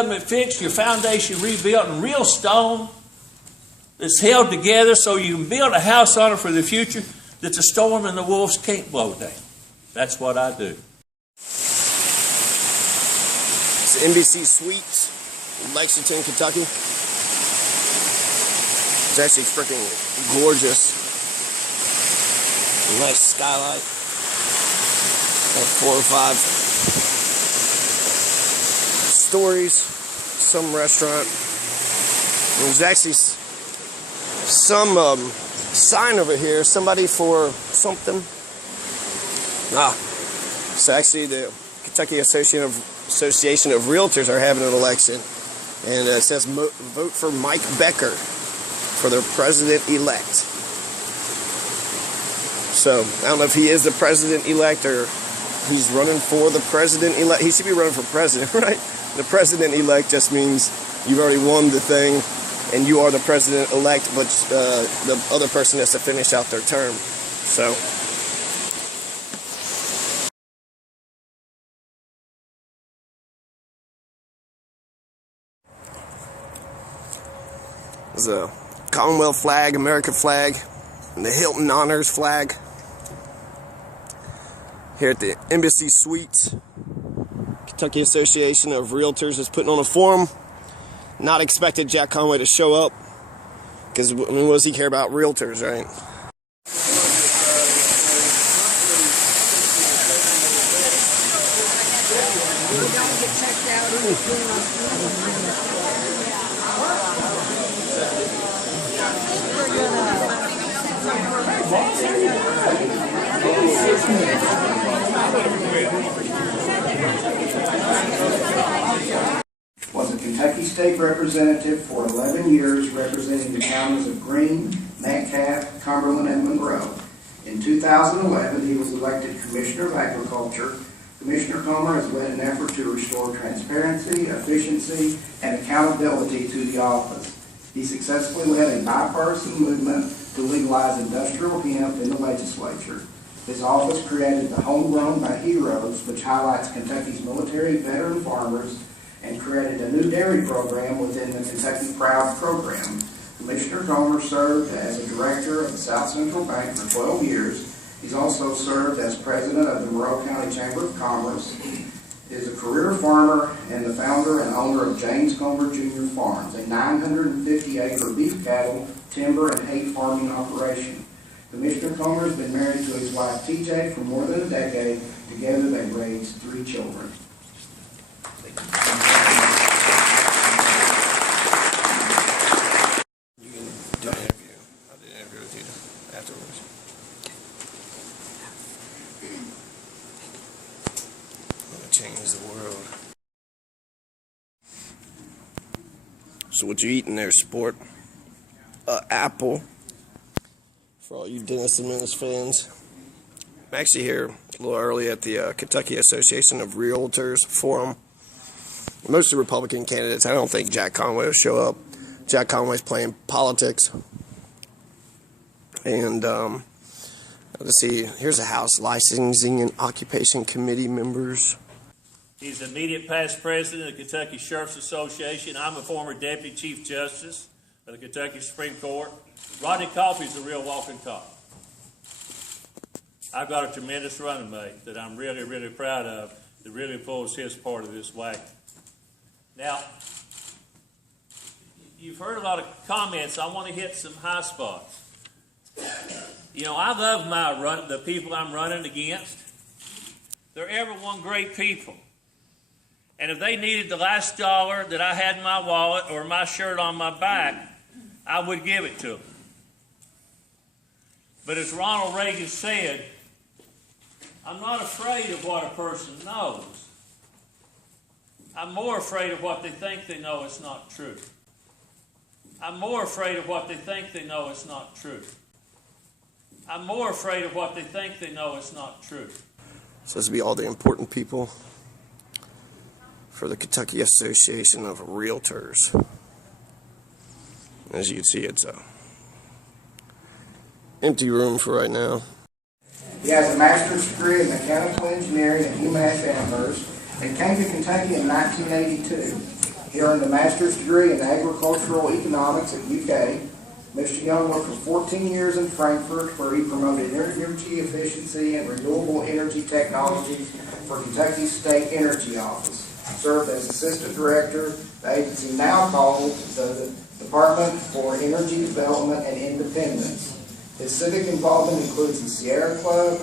Government fixed, your foundation rebuilt in real stone that's held together so you can build a house on it for the future that the storm and the wolves can't blow down. That's what I do. It's NBC Suites, Lexington, Kentucky. It's actually freaking gorgeous. Nice skylight. Like 4 or 5 stories. Some restaurant. There's actually some sign over here. Somebody for something. It's actually the Kentucky Association of Realtors are having an election. And it says vote for Mike Becker for their president-elect. So, I don't know if he is the president-elect or he's running for the president-elect. He should be running for president, right? The president-elect just means you've already won the thing and you are the president-elect, but the other person has to finish out their term. So, there's a Commonwealth flag, American flag, and the Hilton Honors flag. Here at the Embassy Suites, Kentucky Association of Realtors is putting on a forum. Not expected Jack Conway to show up, because what does he care about realtors, right? Was a Kentucky State Representative for 11 years, representing the counties of Greene, Metcalfe, Cumberland, and Monroe. In 2011, he was elected Commissioner of Agriculture. Commissioner Comer has led an effort to restore transparency, efficiency, and accountability to the office. He successfully led a bipartisan movement to legalize industrial hemp in the legislature. His office created the Homegrown by Heroes, which highlights Kentucky's military veteran farmers, and created a new dairy program within the Kentucky Proud program. Commissioner Comer served as a director of the South Central Bank for 12 years. He's also served as president of the Monroe County Chamber of Commerce. He is a career farmer and the founder and owner of James Comer Jr. Farms, a 950-acre beef cattle, timber, and hay farming operation. Commissioner Comer has been married to his wife TJ for more than a decade. Together they raised 3 children. You can do an interview. I'll do an interview with you afterwards. I'm gonna change the world. So what you eating there, sport? Apple. For all you Dennis and Menace fans. I'm actually here a little early at the Kentucky Association of Realtors Forum. Most of the Republican candidates, I don't think Jack Conway will show up. Jack Conway's playing politics. And let's see, here's a House Licensing and Occupation Committee members. He's immediate past president of the Kentucky Sheriff's Association. I'm a former deputy chief justice of the Kentucky Supreme Court. Rodney Coffey's a real walking talk. I've got a tremendous running mate that I'm really, really proud of that really pulls his part of this wagon. Now, you've heard a lot of comments. I want to hit some high spots. You know, I love the people I'm running against. They're everyone great people. And if they needed the last dollar that I had in my wallet or my shirt on my back, I would give it to them. But as Ronald Reagan said, I'm not afraid of what a person knows. I'm more afraid of what they think they know is not true. I'm more afraid of what they think they know is not true. I'm more afraid of what they think they know is not true. So this will be all the important people for the Kentucky Association of Realtors. As you can see, it's a empty room for right now. He has a master's degree in mechanical engineering at UMass Amherst and came to Kentucky in 1982. He He earned a master's degree in agricultural economics at UK. Mr. Young worked for 14 years in Frankfurt, where he promoted energy efficiency and renewable energy technologies for Kentucky State Energy Office. Served as assistant director, the agency now called the Department for Energy Development and Independence. His civic involvement includes the Sierra Club,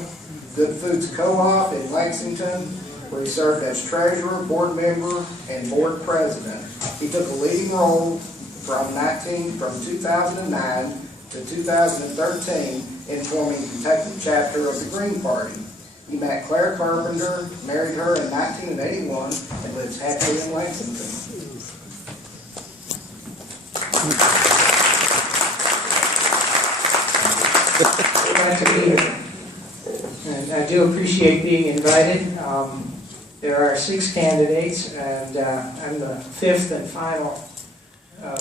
Good Foods Co-op in Lexington, where he served as treasurer, board member, and board president. He took a leading role from 2009 to 2013 in forming the Kentucky chapter of the Green Party. He met Claire Carpenter, married her in 1981, and lives happily in Lexington. Glad to be here. And I do appreciate being invited. There are 6 candidates, and I'm the 5th and final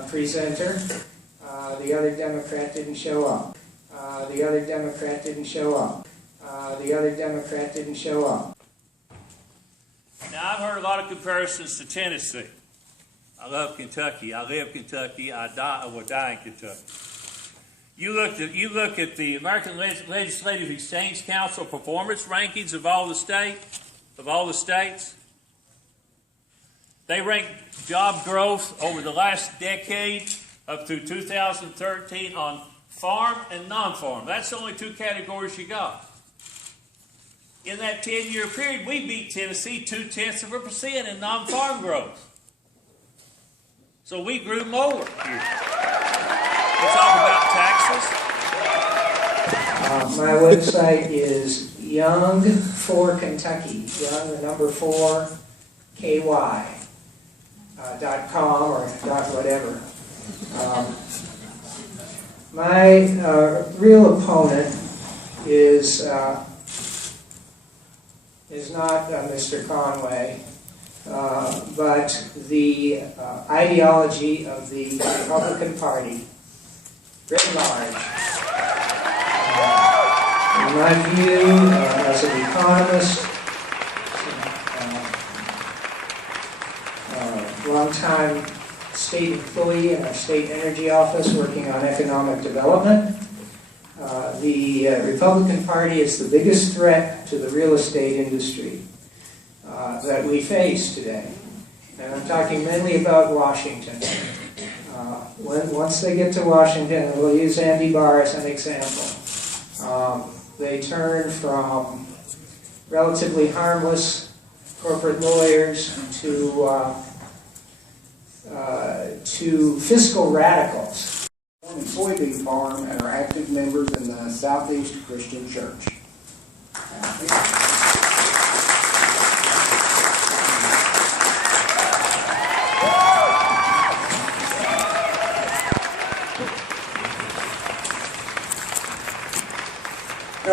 presenter. The other Democrat didn't show up. The other Democrat didn't show up. The other Democrat didn't show up. Now, I've heard a lot of comparisons to Tennessee. I love Kentucky. I live in Kentucky. I will die in Kentucky. You look at the American Legislative Exchange Council performance rankings of all the states. They rank job growth over the last decade up through 2013 on farm and non-farm. That's the only 2 categories you got. In that 10-year period, we beat Tennessee 0.2% in non-farm growth. So we grew more here. We'll talk about taxes. My website is Young for Kentucky. Young, the number 4, KY.com or .whatever. My real opponent is not Mr. Conway, but the ideology of the Republican Party, writ large. In my view, as an economist, long-time state employee in our state energy office working on economic development, the Republican Party is the biggest threat to the real estate industry that we face today. And I'm talking mainly about Washington. Once they get to Washington, and we'll use Andy Barr as an example, they turn from relatively harmless corporate lawyers to fiscal radicals. In soybean farm and are active members in the Southeast Christian Church.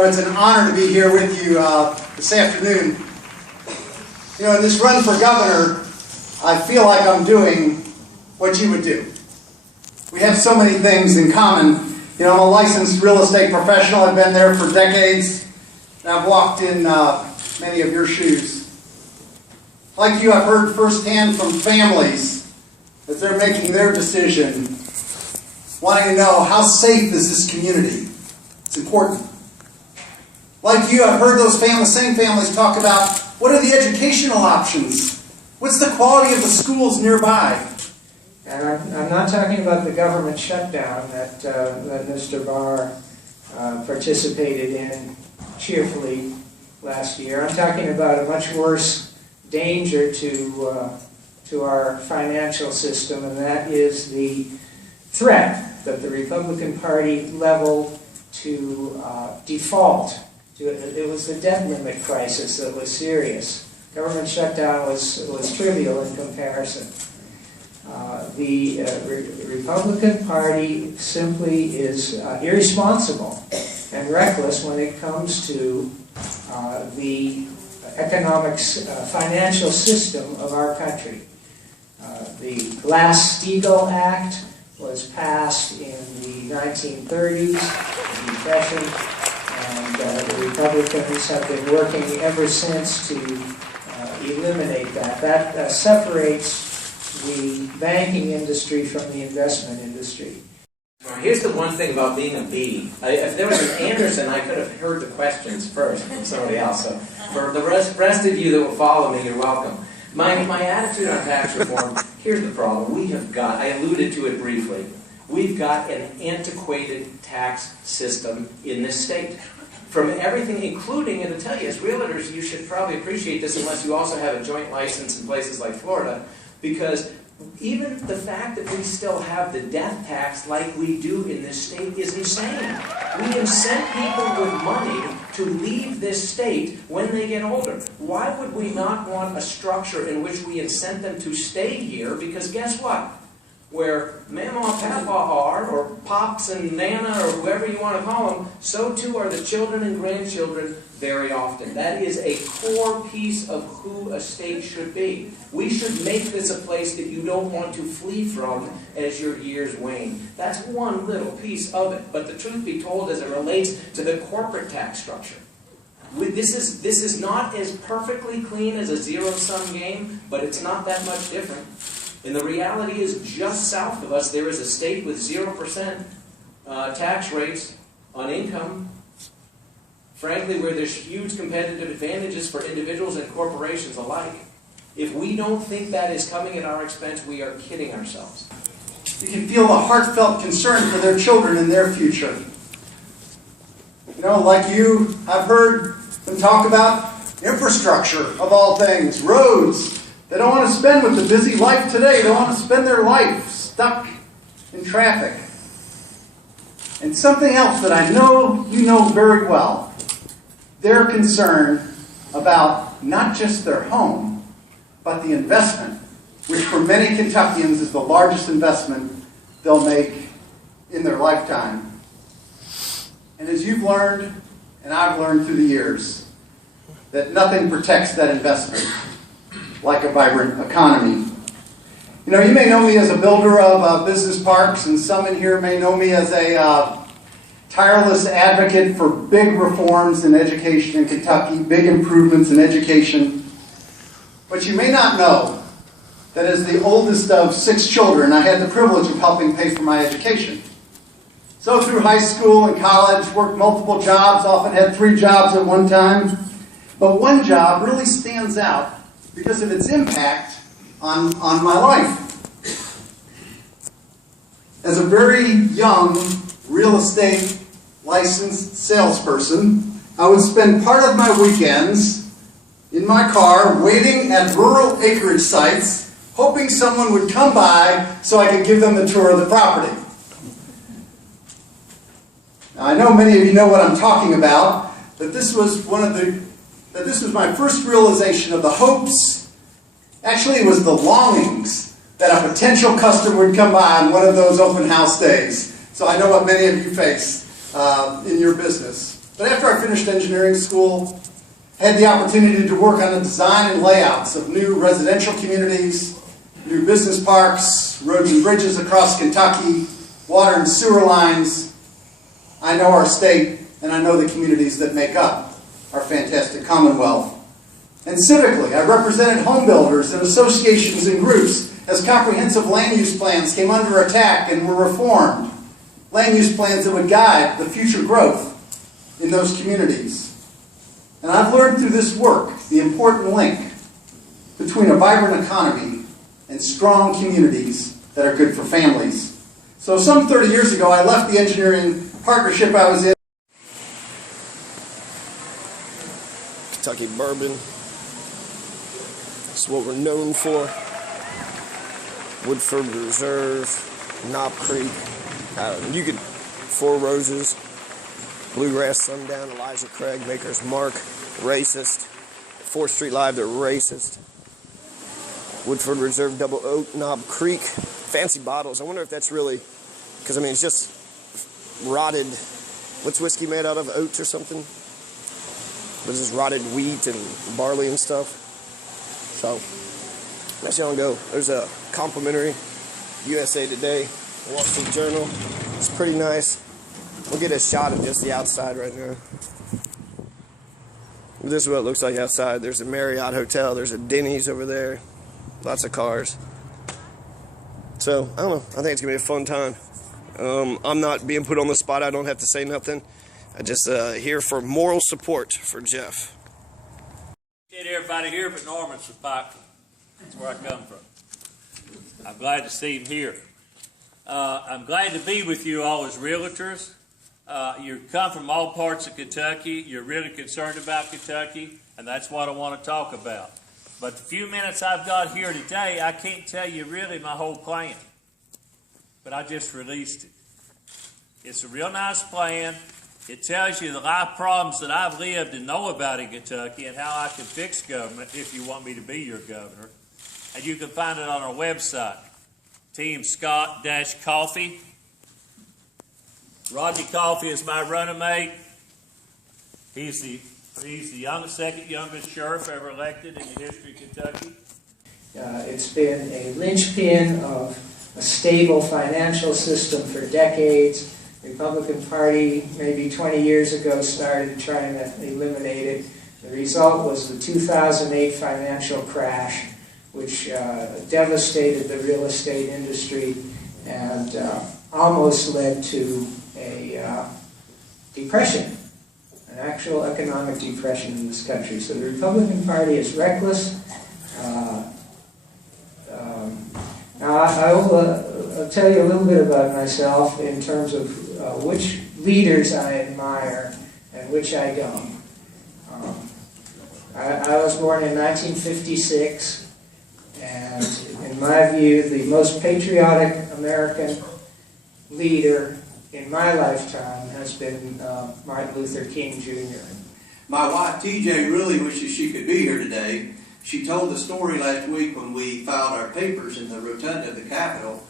It's an honor to be here with you this afternoon. In this run for governor, I feel like I'm doing what you would do. We have so many things in common. I'm a licensed real estate professional. I've been there for decades, and I've walked in many of your shoes. Like you, I've heard firsthand from families as they're making their decision, wanting to know how safe is this community. It's important. Like you, I've heard those same families talk about what are the educational options? What's the quality of the schools nearby? And I'm not talking about the government shutdown that Mr. Barr participated in cheerfully last year. I'm talking about a much worse danger to our financial system, and that is the threat that the Republican Party leveled to default. It was the debt limit crisis that was serious. Government shutdown was trivial in comparison. The Republican Party simply is irresponsible and reckless when it comes to the economics, financial system of our country. The Glass-Steagall Act was passed in the 1930s, the Depression, and the Republicans have been working ever since to eliminate that. That separates the banking industry from the investment industry. Well, here's the one thing about being a bee. If there was an Anderson, I could have heard the questions first from somebody else. So for the rest of you that will follow me, you're welcome. My attitude on tax reform, here's the problem. We have got, I alluded to it briefly, we've got an antiquated tax system in this state. From everything, including, and to tell you, as realtors, you should probably appreciate this unless you also have a joint license in places like Florida, because even the fact that we still have the death tax like we do in this state is insane. We incent people with money to leave this state when they get older. Why would we not want a structure in which we incent them to stay here? Because guess what? Where Mama, Papa are, or Pops and Nana, or whoever you want to call them, so too are the children and grandchildren very often. That is a core piece of who a state should be. We should make this a place that you don't want to flee from as your years wane. That's one little piece of it. But the truth be told, as it relates to the corporate tax structure, this is not as perfectly clean as a zero-sum game, but it's not that much different. And the reality is, just south of us, there is a state with 0% tax rates on income, frankly, where there's huge competitive advantages for individuals and corporations alike. If we don't think that is coming at our expense, we are kidding ourselves. You can feel the heartfelt concern for their children and their future. You know, like you, I've heard them talk about infrastructure, of all things, roads. They don't want to spend with the busy life today. They don't want to spend their life stuck in traffic. And something else that I know you know very well, they're concerned about not just their home, but the investment, which for many Kentuckians is the largest investment they'll make in their lifetime. And as you've learned, and I've learned through the years, that nothing protects that investment like a vibrant economy. You know, you may know me as a builder of business parks, and some in here may know me as a tireless advocate for big reforms in education in Kentucky, big improvements in education. But you may not know that as the oldest of 6 children, I had the privilege of helping pay for my education. So through high school and college, worked multiple jobs, often had 3 jobs at one time. But one job really stands out because of its impact on my life. As a very young real estate licensed salesperson, I would spend part of my weekends in my car waiting at rural acreage sites, hoping someone would come by so I could give them the tour of the property. Now, I know many of you know what I'm talking about, but this was my first realization of the hopes, actually it was the longings, that a potential customer would come by on one of those open house days. So I know what many of you face in your business. But after I finished engineering school, I had the opportunity to work on the design and layouts of new residential communities, new business parks, roads and bridges across Kentucky, water and sewer lines. I know our state, and I know the communities that make up our fantastic Commonwealth. And civically, I represented home builders and associations and groups as comprehensive land use plans came under attack and were reformed. Land use plans that would guide the future growth in those communities. And I've learned through this work the important link between a vibrant economy and strong communities that are good for families. So some 30 years ago, I left the engineering partnership I was in. Kentucky bourbon. That's what we're known for. Woodford Reserve, Knob Creek. You could, Four Roses, Bluegrass Sundown, Elijah Craig, Maker's Mark, Racist, 4th Street Live, they're racist. Woodford Reserve Double Oak, Knob Creek, fancy bottles. I wonder if that's really, because I mean it's just rotted. What's whiskey made out of? Oats or something? But it's just rotted wheat and barley and stuff. So that's how I go. There's a complimentary USA Today, Wall Street Journal. It's pretty nice. We'll get a shot of just the outside right now. This is what it looks like outside. There's a Marriott hotel. There's a Denny's over there. Lots of cars. So, I don't know. I think it's going to be a fun time. I'm not being put on the spot. I don't have to say nothing. I just here for moral support for Geoff. Get everybody here but Norman's from Pike. That's where I come from. I'm glad to see him here. I'm glad to be with you all as realtors. You come from all parts of Kentucky. You're really concerned about Kentucky, and that's what I want to talk about. But the few minutes I've got here today, I can't tell you really my whole plan. But I just released it. It's a real nice plan. It tells you the life problems that I've lived and know about in Kentucky and how I can fix government if you want me to be your governor. And you can find it on our website, Team Scott-Coffee. Rodney Coffee is my running mate. He's the second youngest sheriff ever elected in the history of Kentucky. It's been a linchpin of a stable financial system for decades. The Republican Party, maybe 20 years ago, started trying to eliminate it. The result was the 2008 financial crash, which devastated the real estate industry and almost led to a depression, an actual economic depression in this country. So the Republican Party is reckless. Now I'll tell you a little bit about myself in terms of which leaders I admire and which I don't. I was born in 1956, and in my view, the most patriotic American leader in my lifetime has been Martin Luther King Jr. My wife, TJ, really wishes she could be here today. She told the story last week when we filed our papers in the rotunda of the Capitol,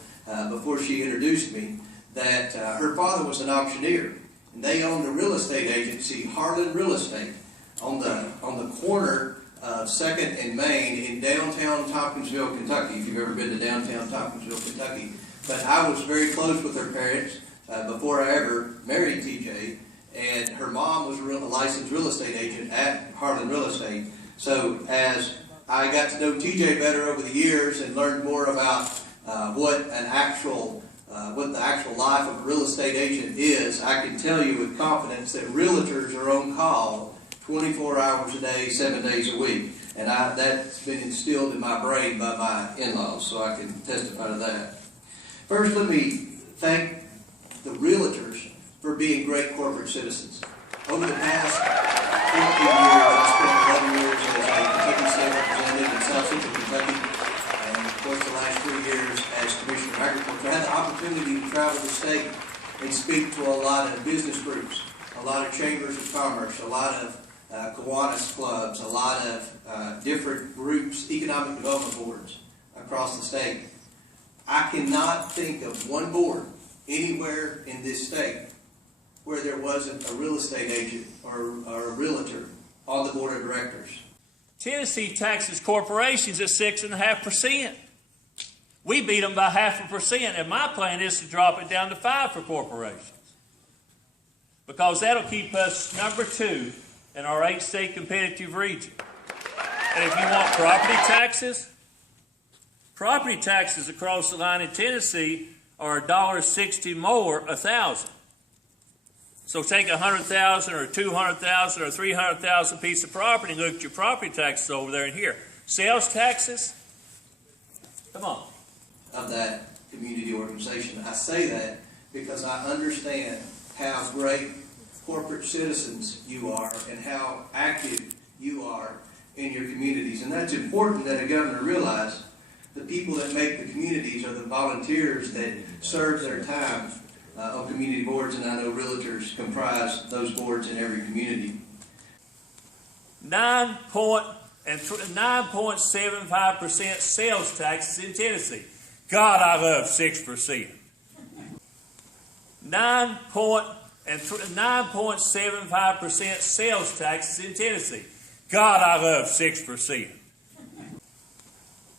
before she introduced me, that her father was an auctioneer, and they owned a real estate agency, Harlan Real Estate, on the corner of 2nd and Main in downtown Tompkinsville, Kentucky, if you've ever been to downtown Tompkinsville, Kentucky. But I was very close with her parents before I ever married TJ, and her mom was a licensed real estate agent at Harlan Real Estate. So as I got to know TJ better over the years and learned more about what the actual life of a real estate agent is, I can tell you with confidence that realtors are on call 24 hours a day, 7 days a week. And that's been instilled in my brain by my in-laws, so I can testify to that. First, let me thank the realtors for being great corporate citizens. Over the past 15 years, I spent 11 years as a Kentucky State Representative in South Central Kentucky, and of course the last 3 years as Commissioner of Agriculture. I had the opportunity to travel the state and speak to a lot of business groups, a lot of chambers of commerce, a lot of Kiwanis clubs, a lot of different groups, economic development boards across the state. I cannot think of one board anywhere in this state where there wasn't a real estate agent or a realtor on the board of directors. Tennessee taxes corporations at 6.5%. We beat them by 0.5%, and my plan is to drop it down to 5% for corporations, because that'll keep us #2 in our 8-state competitive region. And if you want property taxes across the line in Tennessee are $1.60 more 1,000. So take 100,000 or 200,000 or 300,000 piece of property and look at your property taxes over there and here. Sales taxes, come on. Of that community organization. I say that because I understand how great corporate citizens you are and how active you are in your communities. And that's important that a governor realize. The people that make the communities are the volunteers that serve their time on community boards, and I know realtors comprise those boards in every community. 9.75% sales taxes in Tennessee. God, I love 6%. 9.75% sales taxes in Tennessee. God, I love 6%.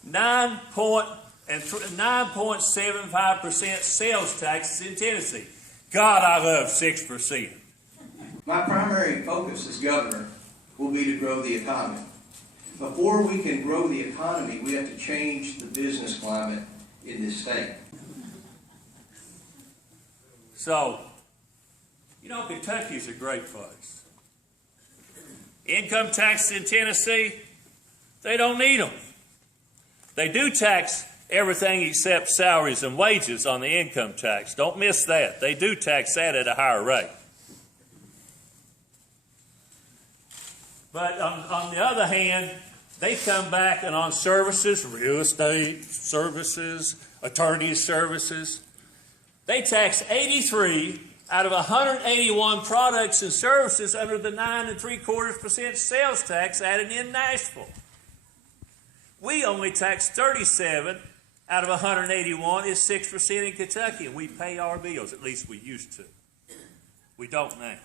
9.75% sales taxes in Tennessee. God, I love 6%. My primary focus as governor will be to grow the economy. Before we can grow the economy, we have to change the business climate in this state. So, you know, Kentucky's a great place. Income taxes in Tennessee, they don't need them. They do tax everything except salaries and wages on the income tax. Don't miss that. They do tax that at a higher rate. But on the other hand, they come back and on services, real estate services, attorney services, they tax 83 out of 181 products and services under the 9 3/4% sales tax added in Nashville. We only tax 37 out of 181 is 6% in Kentucky, and we pay our bills, at least we used to. We don't now.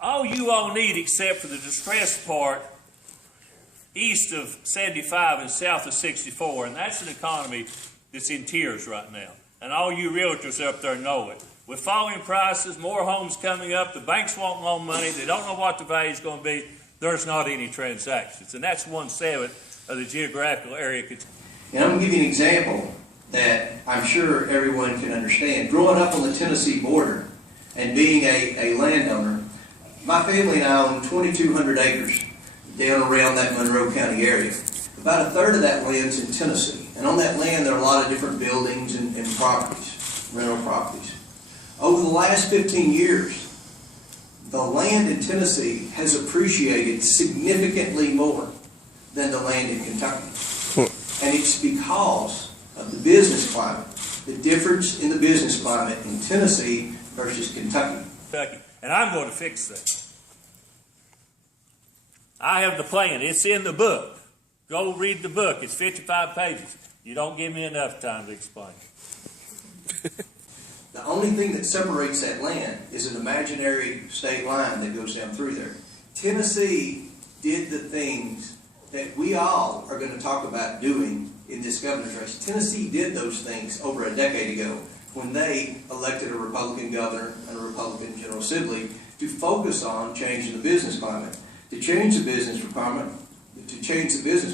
All you all need, except for the distressed part east of 75 and south of 64, and that's an economy that's in tears right now. And all you realtors up there know it. With falling prices, more homes coming up, the banks won't loan money, they don't know what the value is going to be, there's not any transactions. And that's 1/7 of the geographical area. And I'm going to give you an example that I'm sure everyone can understand. Growing up on the Tennessee border and being a landowner, my family and I own 2,200 acres down around that Monroe County area. About a third of that land's in Tennessee. And on that land there are a lot of different buildings and properties, rental properties. Over the last 15 years, the land in Tennessee has appreciated significantly more than the land in Kentucky. And it's because of the business climate, the difference in the business climate in Tennessee versus Kentucky. And I'm going to fix that. I have the plan. It's in the book. Go read the book. It's 55 pages. You don't give me enough time to explain it. The only thing that separates that land is an imaginary state line that goes down through there. Tennessee did the things that we all are going to talk about doing in this governor's race. Tennessee did those things over a decade ago when they elected a Republican governor and a Republican General Assembly to focus on changing the business climate. To change the business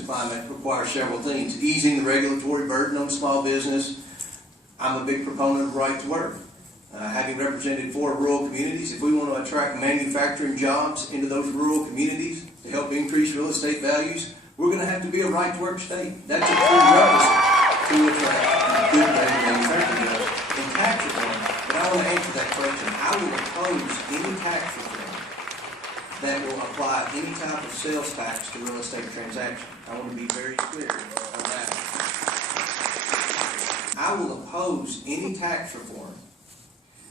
climate requires several things. Easing the regulatory burden on small business. I'm a big proponent of right to work. Having represented 4 rural communities, if we want to attract manufacturing jobs into those rural communities to help increase real estate values, we're going to have to be a right to work state. That's a prerequisite to attract good manufacturing jobs. And tax reform, but I want to answer that question. I will oppose any tax reform that will apply any type of sales tax to real estate transaction. I want to be very clear on that. I will oppose any tax reform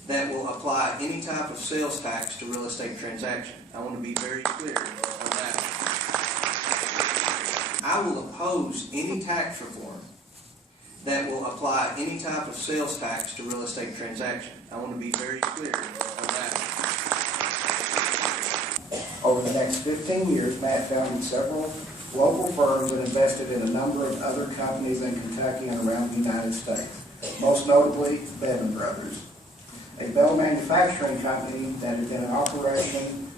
that will apply any type of sales tax to real estate transaction. I want to be very clear on that. I will oppose any tax reform that will apply any type of sales tax to real estate transaction. I want to be very clear on that. Over the next 15 years, Matt founded several local firms and invested in a number of other companies in Kentucky and around the United States, most notably Bevin Brothers, a bell manufacturing company that has been in operation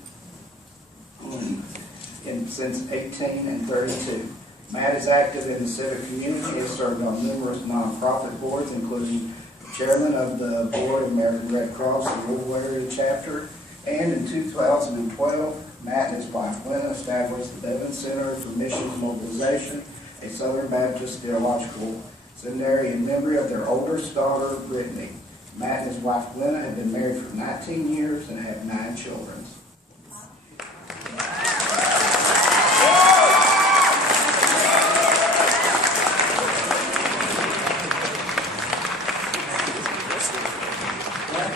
since 1832. Matt is active in the civic community, has served on numerous nonprofit boards, including chairman of the board of American Red Cross, the Louisville area chapter, and in 2012, Matt and his wife Glenna established the Bevin Center for Missions Mobilization, a Southern Baptist theological seminary in memory of their oldest daughter, Brittany. Matt and his wife Glenna have been married for 19 years and have 9 children.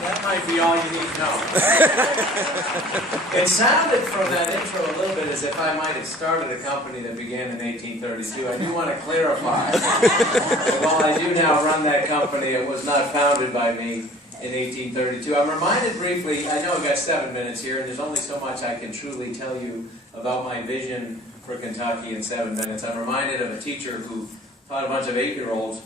That might be all you need to know. It sounded from that intro a little bit as if I might have started a company that began in 1832. I do want to clarify that while I do now run that company, it was not founded by me in 1832. I'm reminded briefly, I know I've got 7 minutes here, and there's only so much I can truly tell you about my vision for Kentucky in 7 minutes. I'm reminded of a teacher who taught a bunch of 8-year-olds.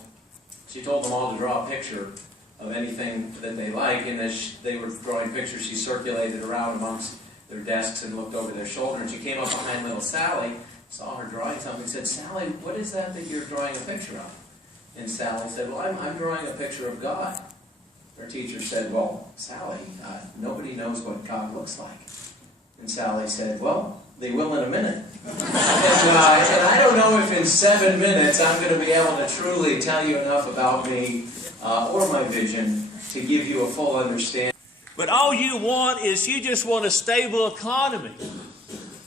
She told them all to draw a picture of anything that they like, and as they were drawing pictures, she circulated around amongst their desks and looked over their shoulder, and she came up behind little Sally, saw her drawing something, and said, "Sally, what is that you're drawing a picture of?" And Sally said, well, I'm drawing a picture of God. Her teacher said, well, Sally, nobody knows what God looks like. And Sally said, well, they will in a minute. And I don't know if in 7 minutes I'm going to be able to truly tell you enough about me or my vision to give you a full understanding. But all you want is you just want a stable economy.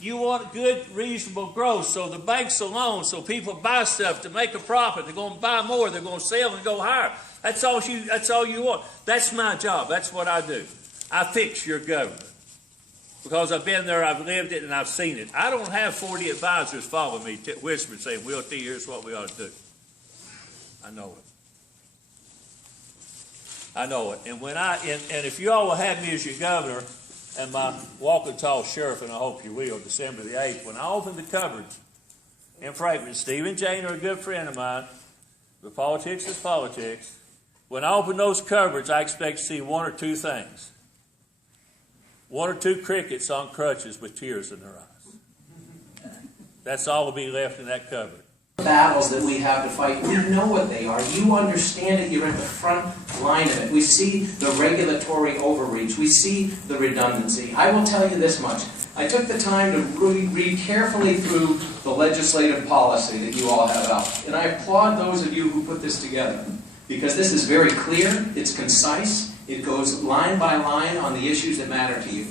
You want good, reasonable growth, so the banks will loan, so people buy stuff to make a profit. They're going to buy more. They're going to sell and go higher. That's all you want. That's my job. That's what I do. I fix your government. Because I've been there, I've lived it, and I've seen it. I don't have 40 advisors following me, whispering, saying, we'll tell you, here's what we ought to do. I know it. I know it. And and if you all will have me as your governor and my walking tall sheriff, and I hope you will, December the 8th, when I open the cupboards in Frankfurt, Steve and Jane are a good friend of mine, but politics is politics. When I open those cupboards, I expect to see one or two things. One or two crickets on crutches with tears in their eyes. That's all will be left in that cupboard. Battles that we have to fight, we know what they are. You understand it. You're at the front line of it. We see the regulatory overreach. We see the redundancy. I will tell you this much. I took the time to read carefully through the legislative policy that you all have out. And I applaud those of you who put this together. Because this is very clear. It's concise. It goes line by line on the issues that matter to you.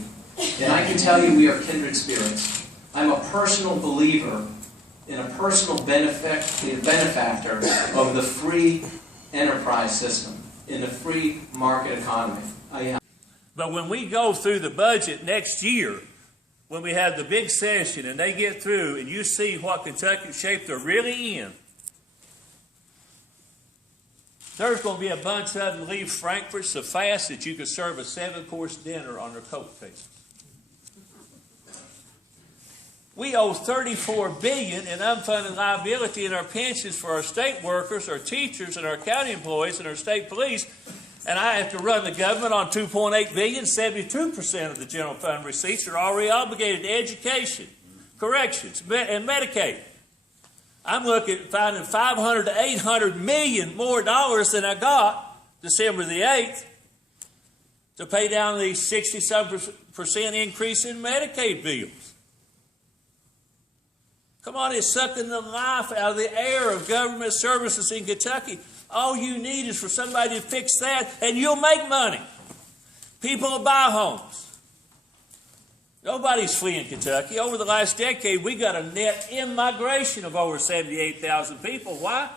And I can tell you we are kindred spirits. I'm a personal believer in a personal benefactor of the free enterprise system, in the free market economy. But when we go through the budget next year, when we have the big session and they get through and you see what Kentucky shape they're really in, there's going to be a bunch of them leave Frankfurt so fast that you could serve a 7-course dinner on their coattails. We owe $34 billion in unfunded liability in our pensions for our state workers, our teachers, and our county employees, and our state police. And I have to run the government on $2.8 billion. 72% of the general fund receipts are already obligated to education, corrections, and Medicaid. I'm looking at finding $500 to $800 million more dollars than I got December the 8th to pay down the 67% increase in Medicaid bills. Come on, it's sucking the life out of the air of government services in Kentucky. All you need is for somebody to fix that, and you'll make money. People will buy homes. Nobody's fleeing Kentucky. Over the last decade, we got a net immigration of over 78,000 people. Why?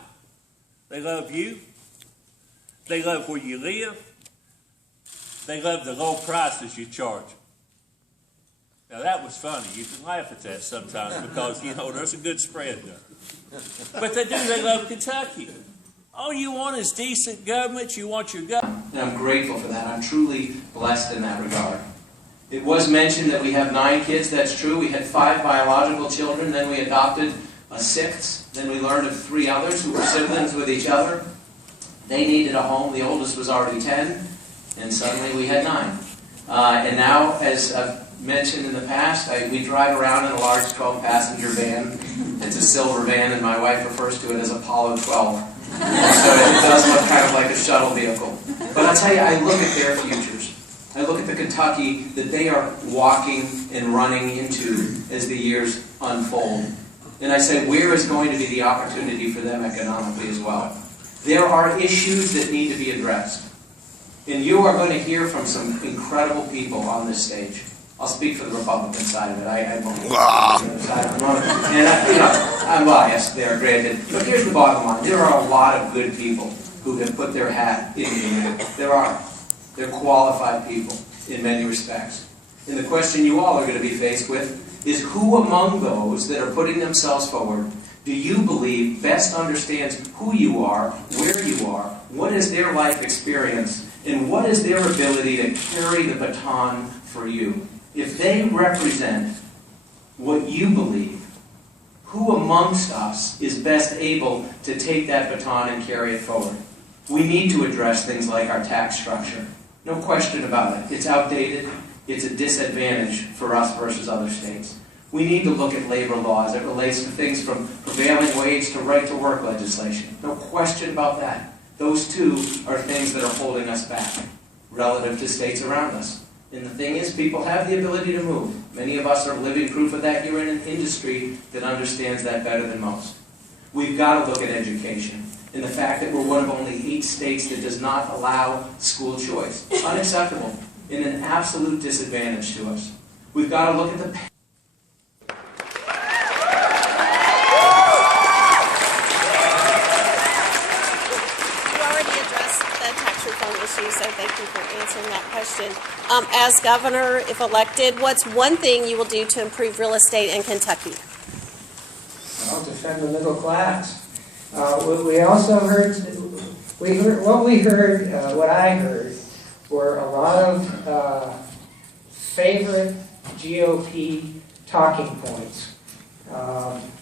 They love you. They love where you live. They love the low prices you charge. Now, that was funny. You can laugh at that sometimes because, there's a good spread there. But they do. They love Kentucky. All you want is decent government. You want your government. And I'm grateful for that. I'm truly blessed in that regard. It was mentioned that we have 9 kids. That's true. We had 5 biological children. Then we adopted a 6th. Then we learned of 3 others who were siblings with each other. They needed a home. The oldest was already 10. And suddenly we had 9. And now, as I've mentioned in the past, we drive around in a large 12-passenger van. It's a silver van, and my wife refers to it as Apollo 12. So it does look kind of like a shuttle vehicle. But I'll tell you, I look at their futures. I look at the Kentucky that they are walking and running into as the years unfold. And I say, where is going to be the opportunity for them economically as well? There are issues that need to be addressed. And you are going to hear from some incredible people on this stage. I'll speak for the Republican side of it. I won't. I'm biased there, granted. But here's the bottom line. There are a lot of good people who have put their hat in the ring. There are. They're qualified people in many respects. And the question you all are going to be faced with is who among those that are putting themselves forward do you believe best understands who you are, where you are, what is their life experience, and what is their ability to carry the baton for you? If they represent what you believe, who amongst us is best able to take that baton and carry it forward? We need to address things like our tax structure. No question about it. It's outdated. It's a disadvantage for us versus other states. We need to look at labor laws. It relates to things from prevailing wage to right to work legislation. No question about that. Those two are things that are holding us back relative to states around us. And the thing is, people have the ability to move. Many of us are living proof of that. You're in an industry that understands that better than most. We've got to look at education and the fact that we're one of only 8 states that does not allow school choice. Unacceptable and an absolute disadvantage to us. We've got to look at the issue, so thank you for answering that question. As governor, if elected, what's one thing you will do to improve real estate in Kentucky? Well, defend the middle class. We also heard, what I heard were a lot of favorite GOP talking points.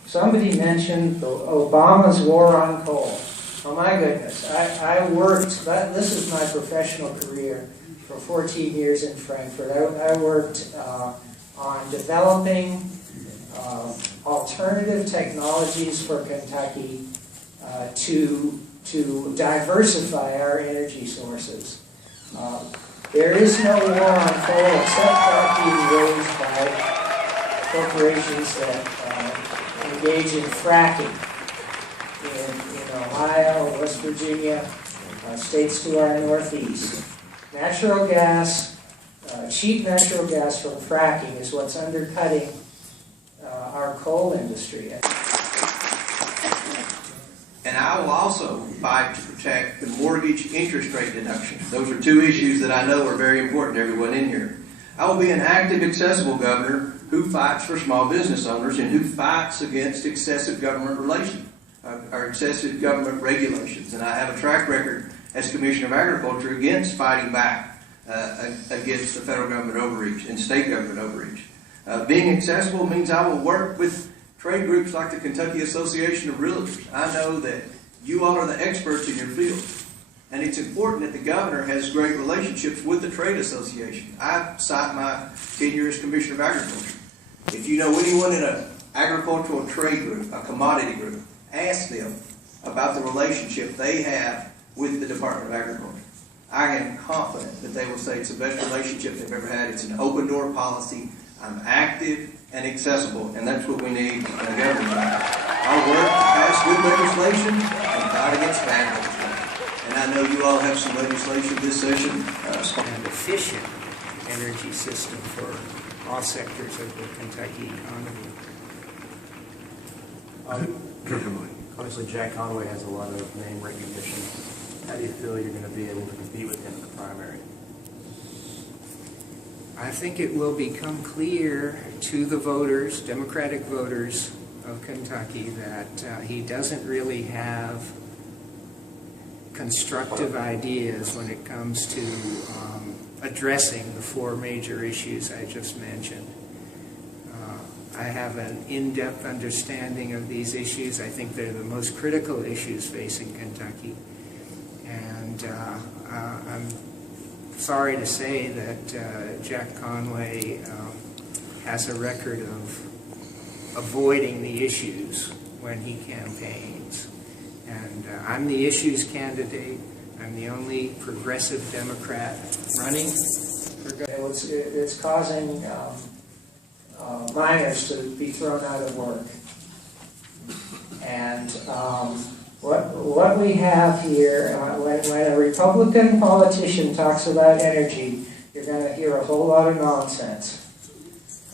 Somebody mentioned Obama's war on coal. Oh my goodness, I worked, this is my professional career for 14 years in Frankfurt. I worked on developing alternative technologies for Kentucky to diversify our energy sources. There is no war on coal except that being waged by corporations that engage in fracking. In Ohio, West Virginia, states to our northeast. Natural gas, cheap natural gas from fracking is what's undercutting our coal industry. And I will also fight to protect the mortgage interest rate deduction. Those are 2 issues that I know are very important to everyone in here. I will be an active, accessible governor who fights for small business owners and who fights against excessive government relations. Our excessive government regulations, and I have a track record as Commissioner of Agriculture against fighting back against the federal government overreach and state government overreach. Being accessible means I will work with trade groups like the Kentucky Association of Realtors. I know that you all are the experts in your field, and it's important that the governor has great relationships with the trade association. I cite my tenure as Commissioner of Agriculture. If you know anyone in an agricultural trade group, a commodity group, ask them about the relationship they have with the Department of Agriculture. I am confident that they will say it's the best relationship they've ever had. It's an open door policy. I'm active and accessible, and that's what we need in a government. I'll work to pass good legislation and fight against bad legislation. And I know you all have some legislation this session. An efficient energy system for all sectors of the Kentucky economy. Obviously, Jack Conway has a lot of name recognition. How do you feel you're going to be able to compete with him in the primary? I think it will become clear to the voters, Democratic voters of Kentucky, that he doesn't really have constructive ideas when it comes to addressing the 4 major issues I just mentioned. I have an in-depth understanding of these issues. I think they're the most critical issues facing Kentucky. And I'm sorry to say that Jack Conway has a record of avoiding the issues when he campaigns. And I'm the issues candidate. I'm the only progressive Democrat running for governor. It's causing miners to be thrown out of work. And what we have here, when a Republican politician talks about energy, you're going to hear a whole lot of nonsense.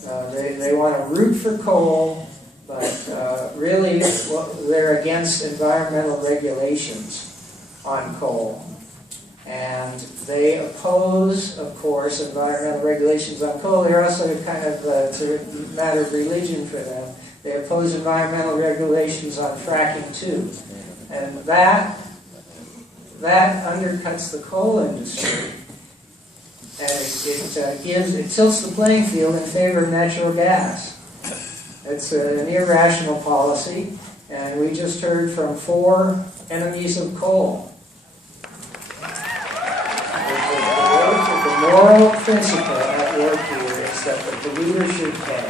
They want to root for coal, but really they're against environmental regulations on coal. And they oppose, of course, environmental regulations on coal. They're also kind of, it's a matter of religion for them. They oppose environmental regulations on fracking too. And that undercuts the coal industry. And it tilts the playing field in favor of natural gas. It's an irrational policy, and we just heard from 4 enemies of coal. The moral principle at work here is that the polluter should pay.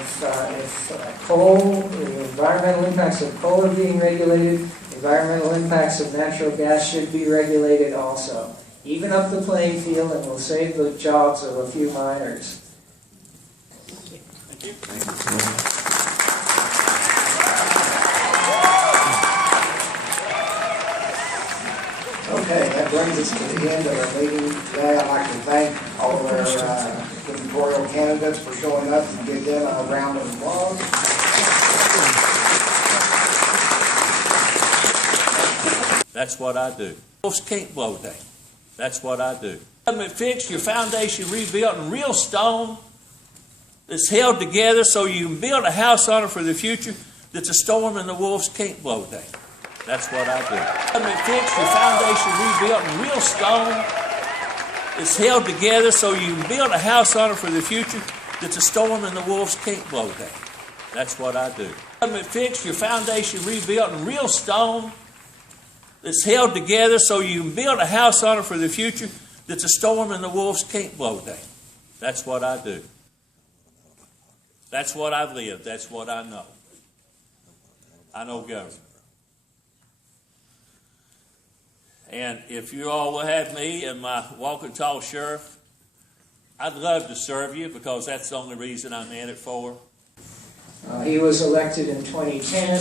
If coal, the environmental impacts of coal are being regulated, environmental impacts of natural gas should be regulated also. Even up the playing field, and we'll save the jobs of a few miners. Thank you. Okay, that brings us to the end of our meeting today. I'd like to thank all of our gubernatorial candidates for showing up and give them a round of applause. That's what I do. Wolves can't blow day. That's what I do. Government fixed, your foundation rebuilt in real stone that's held together so you can build a house on it for the future that the storm and the wolves can't blow day. That's what I do. Government fixed, your foundation rebuilt in real stone that's held together so you can build a house on it for the future that the storm and the wolves can't blow day. That's what I do. Government fixed, your foundation rebuilt in real stone that's held together so you can build a house on it for the future that the storm and the wolves can't blow day. That's what I do. That's what I've lived. That's what I know. I know government. And if you all will have me and my walking tall sheriff, I'd love to serve you because that's the only reason I'm in it for. He was elected in 2010,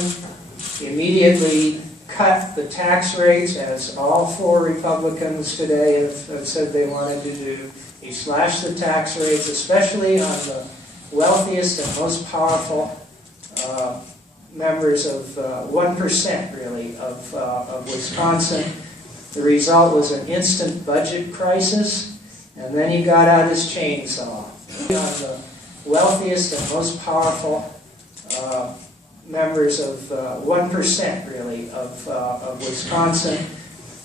immediately cut the tax rates, as all four Republicans today have said they wanted to do. He slashed the tax rates, especially on the wealthiest and most powerful members of 1%, really, of Wisconsin. The result was an instant budget crisis, and then he got out his chainsaw. On the wealthiest and most powerful members of 1%, really, of Wisconsin.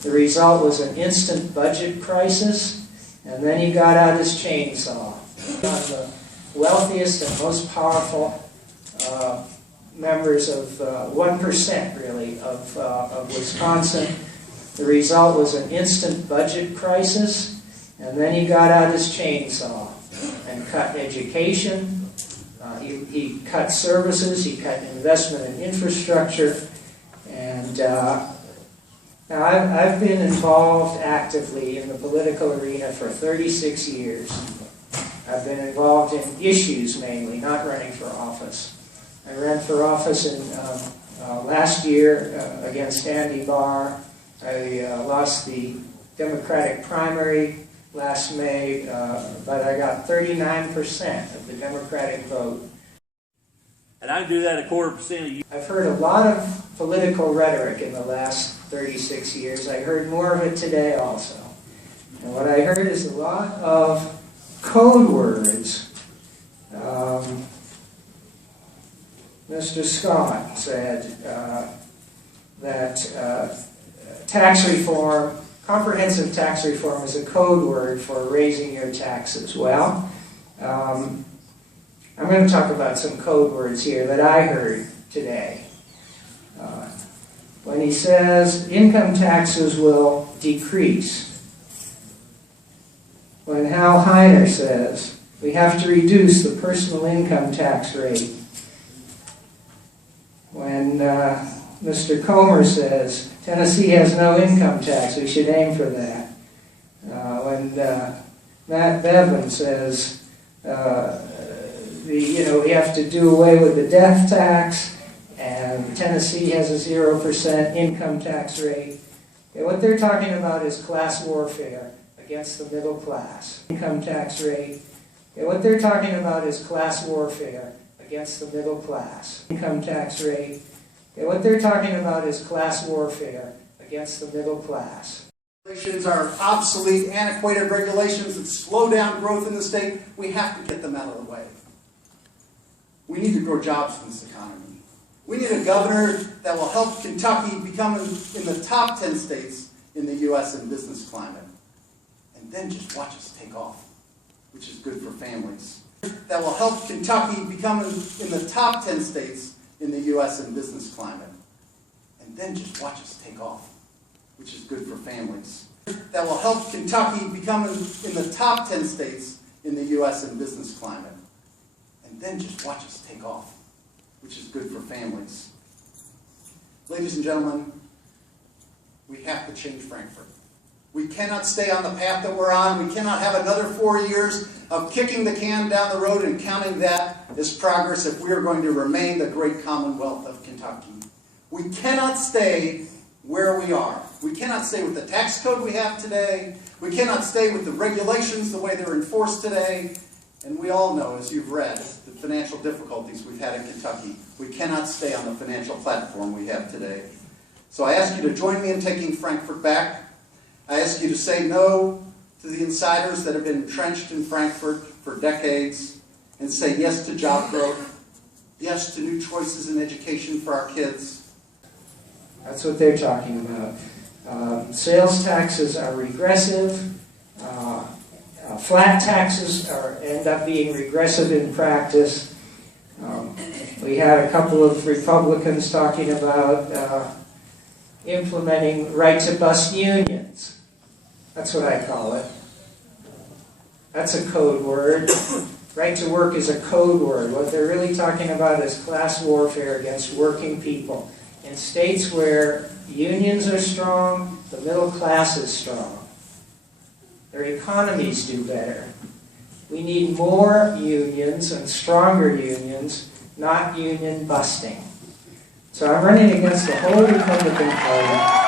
The result was an instant budget crisis, and then he got out his chainsaw. On the wealthiest and most powerful members of 1%, really, of Wisconsin. The result was an instant budget crisis, and then he got out his chainsaw and cut education. He cut services, he cut investment in infrastructure, and now I've been involved actively in the political arena for 36 years. I've been involved in issues mainly, not running for office. I ran for office in last year against Andy Barr. I lost the Democratic primary last May, but I got 39% of the Democratic vote. And I do that 25% of you. I've heard a lot of political rhetoric in the last 36 years. I heard more of it today also. And what I heard is a lot of code words. Mr. Scott said that tax reform, comprehensive tax reform, is a code word for raising your taxes. Well, I'm going to talk about some code words here that I heard today. When he says income taxes will decrease. When Hal Heiner says we have to reduce the personal income tax rate. When Mr. Comer says Tennessee has no income tax, we should aim for that. When Matt Bevin says we have to do away with the death tax, and Tennessee has a 0% income tax rate. Okay, what they're talking about is class warfare against the middle class. Income tax rate. Okay, what they're talking about is class warfare against the middle class. Income tax rate. Okay, what they're talking about is class warfare against the middle class. Regulations are obsolete, antiquated regulations that slow down growth in the state. We have to get them out of the way. We need to grow jobs in this economy. We need a governor that will help Kentucky become in the top 10 states in the U.S. in business climate. And then just watch us take off, which is good for families. That will help Kentucky become in the top 10 states in the U.S. in business climate. And then just watch us take off, which is good for families. That will help Kentucky become in the top 10 states in the U.S. in business climate. and then just watch us take off, which is good for families. Ladies and gentlemen, we have to change Frankfurt. We cannot stay on the path that we're on. We cannot have another 4 years of kicking the can down the road and counting that as progress if we are going to remain the great Commonwealth of Kentucky. We cannot stay where we are. We cannot stay with the tax code we have today. We cannot stay with the regulations the way they're enforced today. And we all know, as you've read, the financial difficulties we've had in Kentucky. We cannot stay on the financial platform we have today. So I ask you to join me in taking Frankfurt back. I ask you to say no to the insiders that have been entrenched in Frankfurt for decades and say yes to job growth, yes to new choices in education for our kids. That's what they're talking about. Sales taxes are regressive. Flat taxes end up being regressive in practice. We had a couple of Republicans talking about implementing right to bust unions. That's what I call it. That's a code word. Right to work is a code word. What they're really talking about is class warfare against working people. In states where unions are strong, the middle class is strong. Their economies do better. We need more unions and stronger unions, not union busting. So I'm running against the whole Republican Party.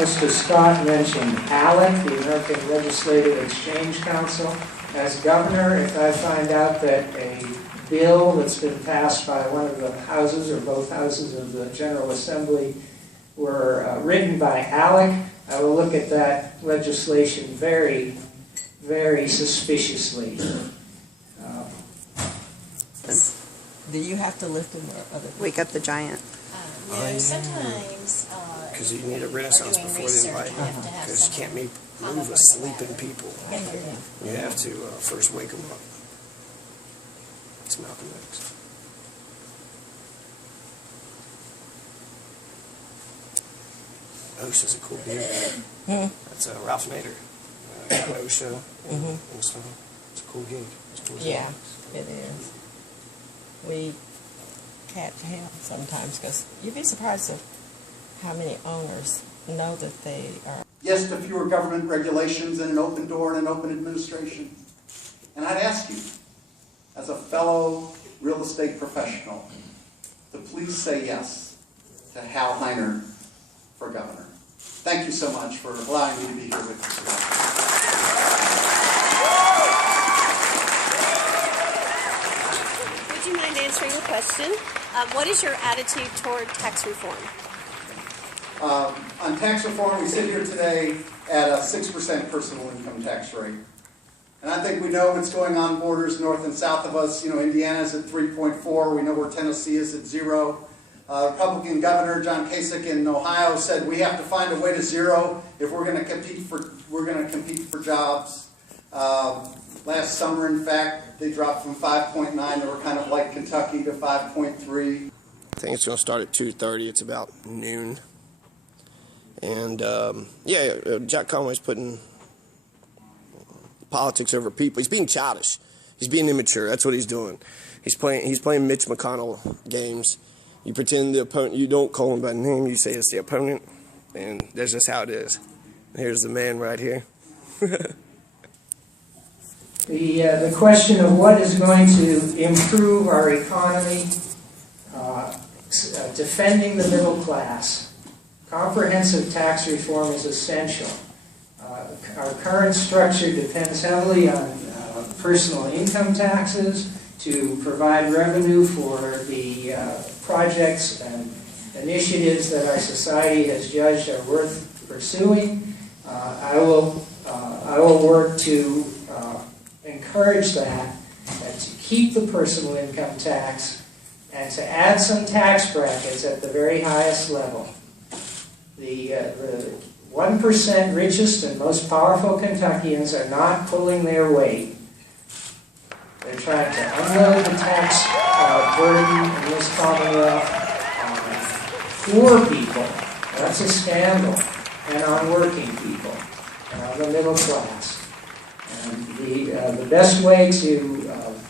Mr. Scott mentioned ALEC, the American Legislative Exchange Council. As governor, if I find out that a bill that's been passed by one of the houses or both houses of the General Assembly were written by ALEC, I will look at that legislation very, very suspiciously. Do you have to lift him or other? Wake up the giant. No, sometimes. Because you need a renaissance before the enlightenment. Because you can't move asleeping people. You have to first wake them up. It's Malcolm X. OSHA's a cool beer. That's Ralph Nader. OSHA and stuff. It's a cool gig. It's cool. Yeah, it is. We catch hell sometimes because you'd be surprised at how many owners know that they are. Yes to fewer government regulations and an open door and an open administration. And I'd ask you, as a fellow real estate professional, to please say yes to Hal Heiner for governor. Thank you so much for allowing me to be here with you today. Would you mind answering the question? What is your attitude toward tax reform? On tax reform, we sit here today at a 6% personal income tax rate. And I think we know what's going on borders north and south of us. You know, Indiana's at 3.4. We know where Tennessee is at 0. Republican Governor John Kasich in Ohio said we have to find a way to 0 if we're going to compete for jobs. Last summer, in fact, they dropped from 5.9. They were kind of like Kentucky to 5.3. I think it's going to start at 2:30. It's about noon. And Jack Conway's putting politics over people. He's being childish. He's being immature. That's what he's doing. He's playing Mitch McConnell games. You pretend the opponent. You don't call him by name. You say it's the opponent, and that's just how it is. Here's the man right here. The question of what is going to improve our economy, defending the middle class. Comprehensive tax reform is essential. Our current structure depends heavily on personal income taxes to provide revenue for the projects and initiatives that our society has judged are worth pursuing. I will work to encourage that, to keep the personal income tax and to add some tax brackets at the very highest level. The 1% richest and most powerful Kentuckians are not pulling their weight. They're trying to unload the tax burden in this Commonwealth on poor people. That's a scandal. And on working people. And on the middle class. And The best way to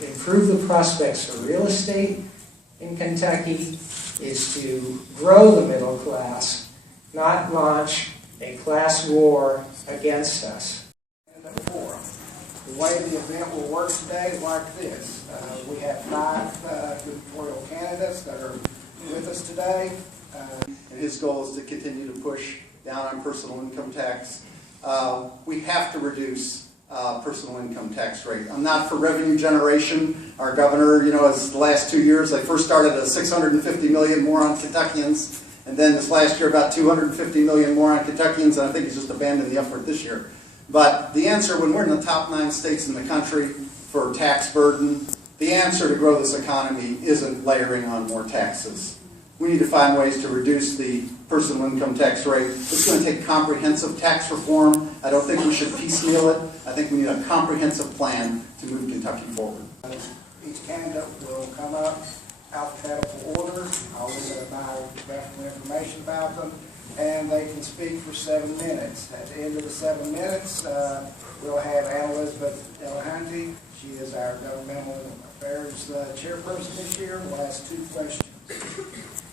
improve the prospects for real estate in Kentucky is to grow the middle class, not launch a class war against us. The way the event will work today is like this. We have 5 gubernatorial candidates that are with us today. And his goal is to continue to push down on personal income tax. We have to reduce personal income tax rate. I'm not for revenue generation. Our governor, as the last 2 years, they first started at $650 million more on Kentuckians, and then this last year about $250 million more on Kentuckians, and I think he's just abandoned the effort this year. But the answer, when we're in the top 9 states in the country for tax burden, the answer to grow this economy isn't layering on more taxes. We need to find ways to reduce the personal income tax rate. It's going to take comprehensive tax reform. I don't think we should piecemeal it. I think we need a comprehensive plan to move Kentucky forward. Each candidate will come up, alphabetical order. I'll leave a biographical information about them, and they can speak for 7 minutes. At the end of the 7 minutes, we'll have Anna Elizabeth Delahanty. She is our governmental affairs chairperson this year. We'll ask 2 questions.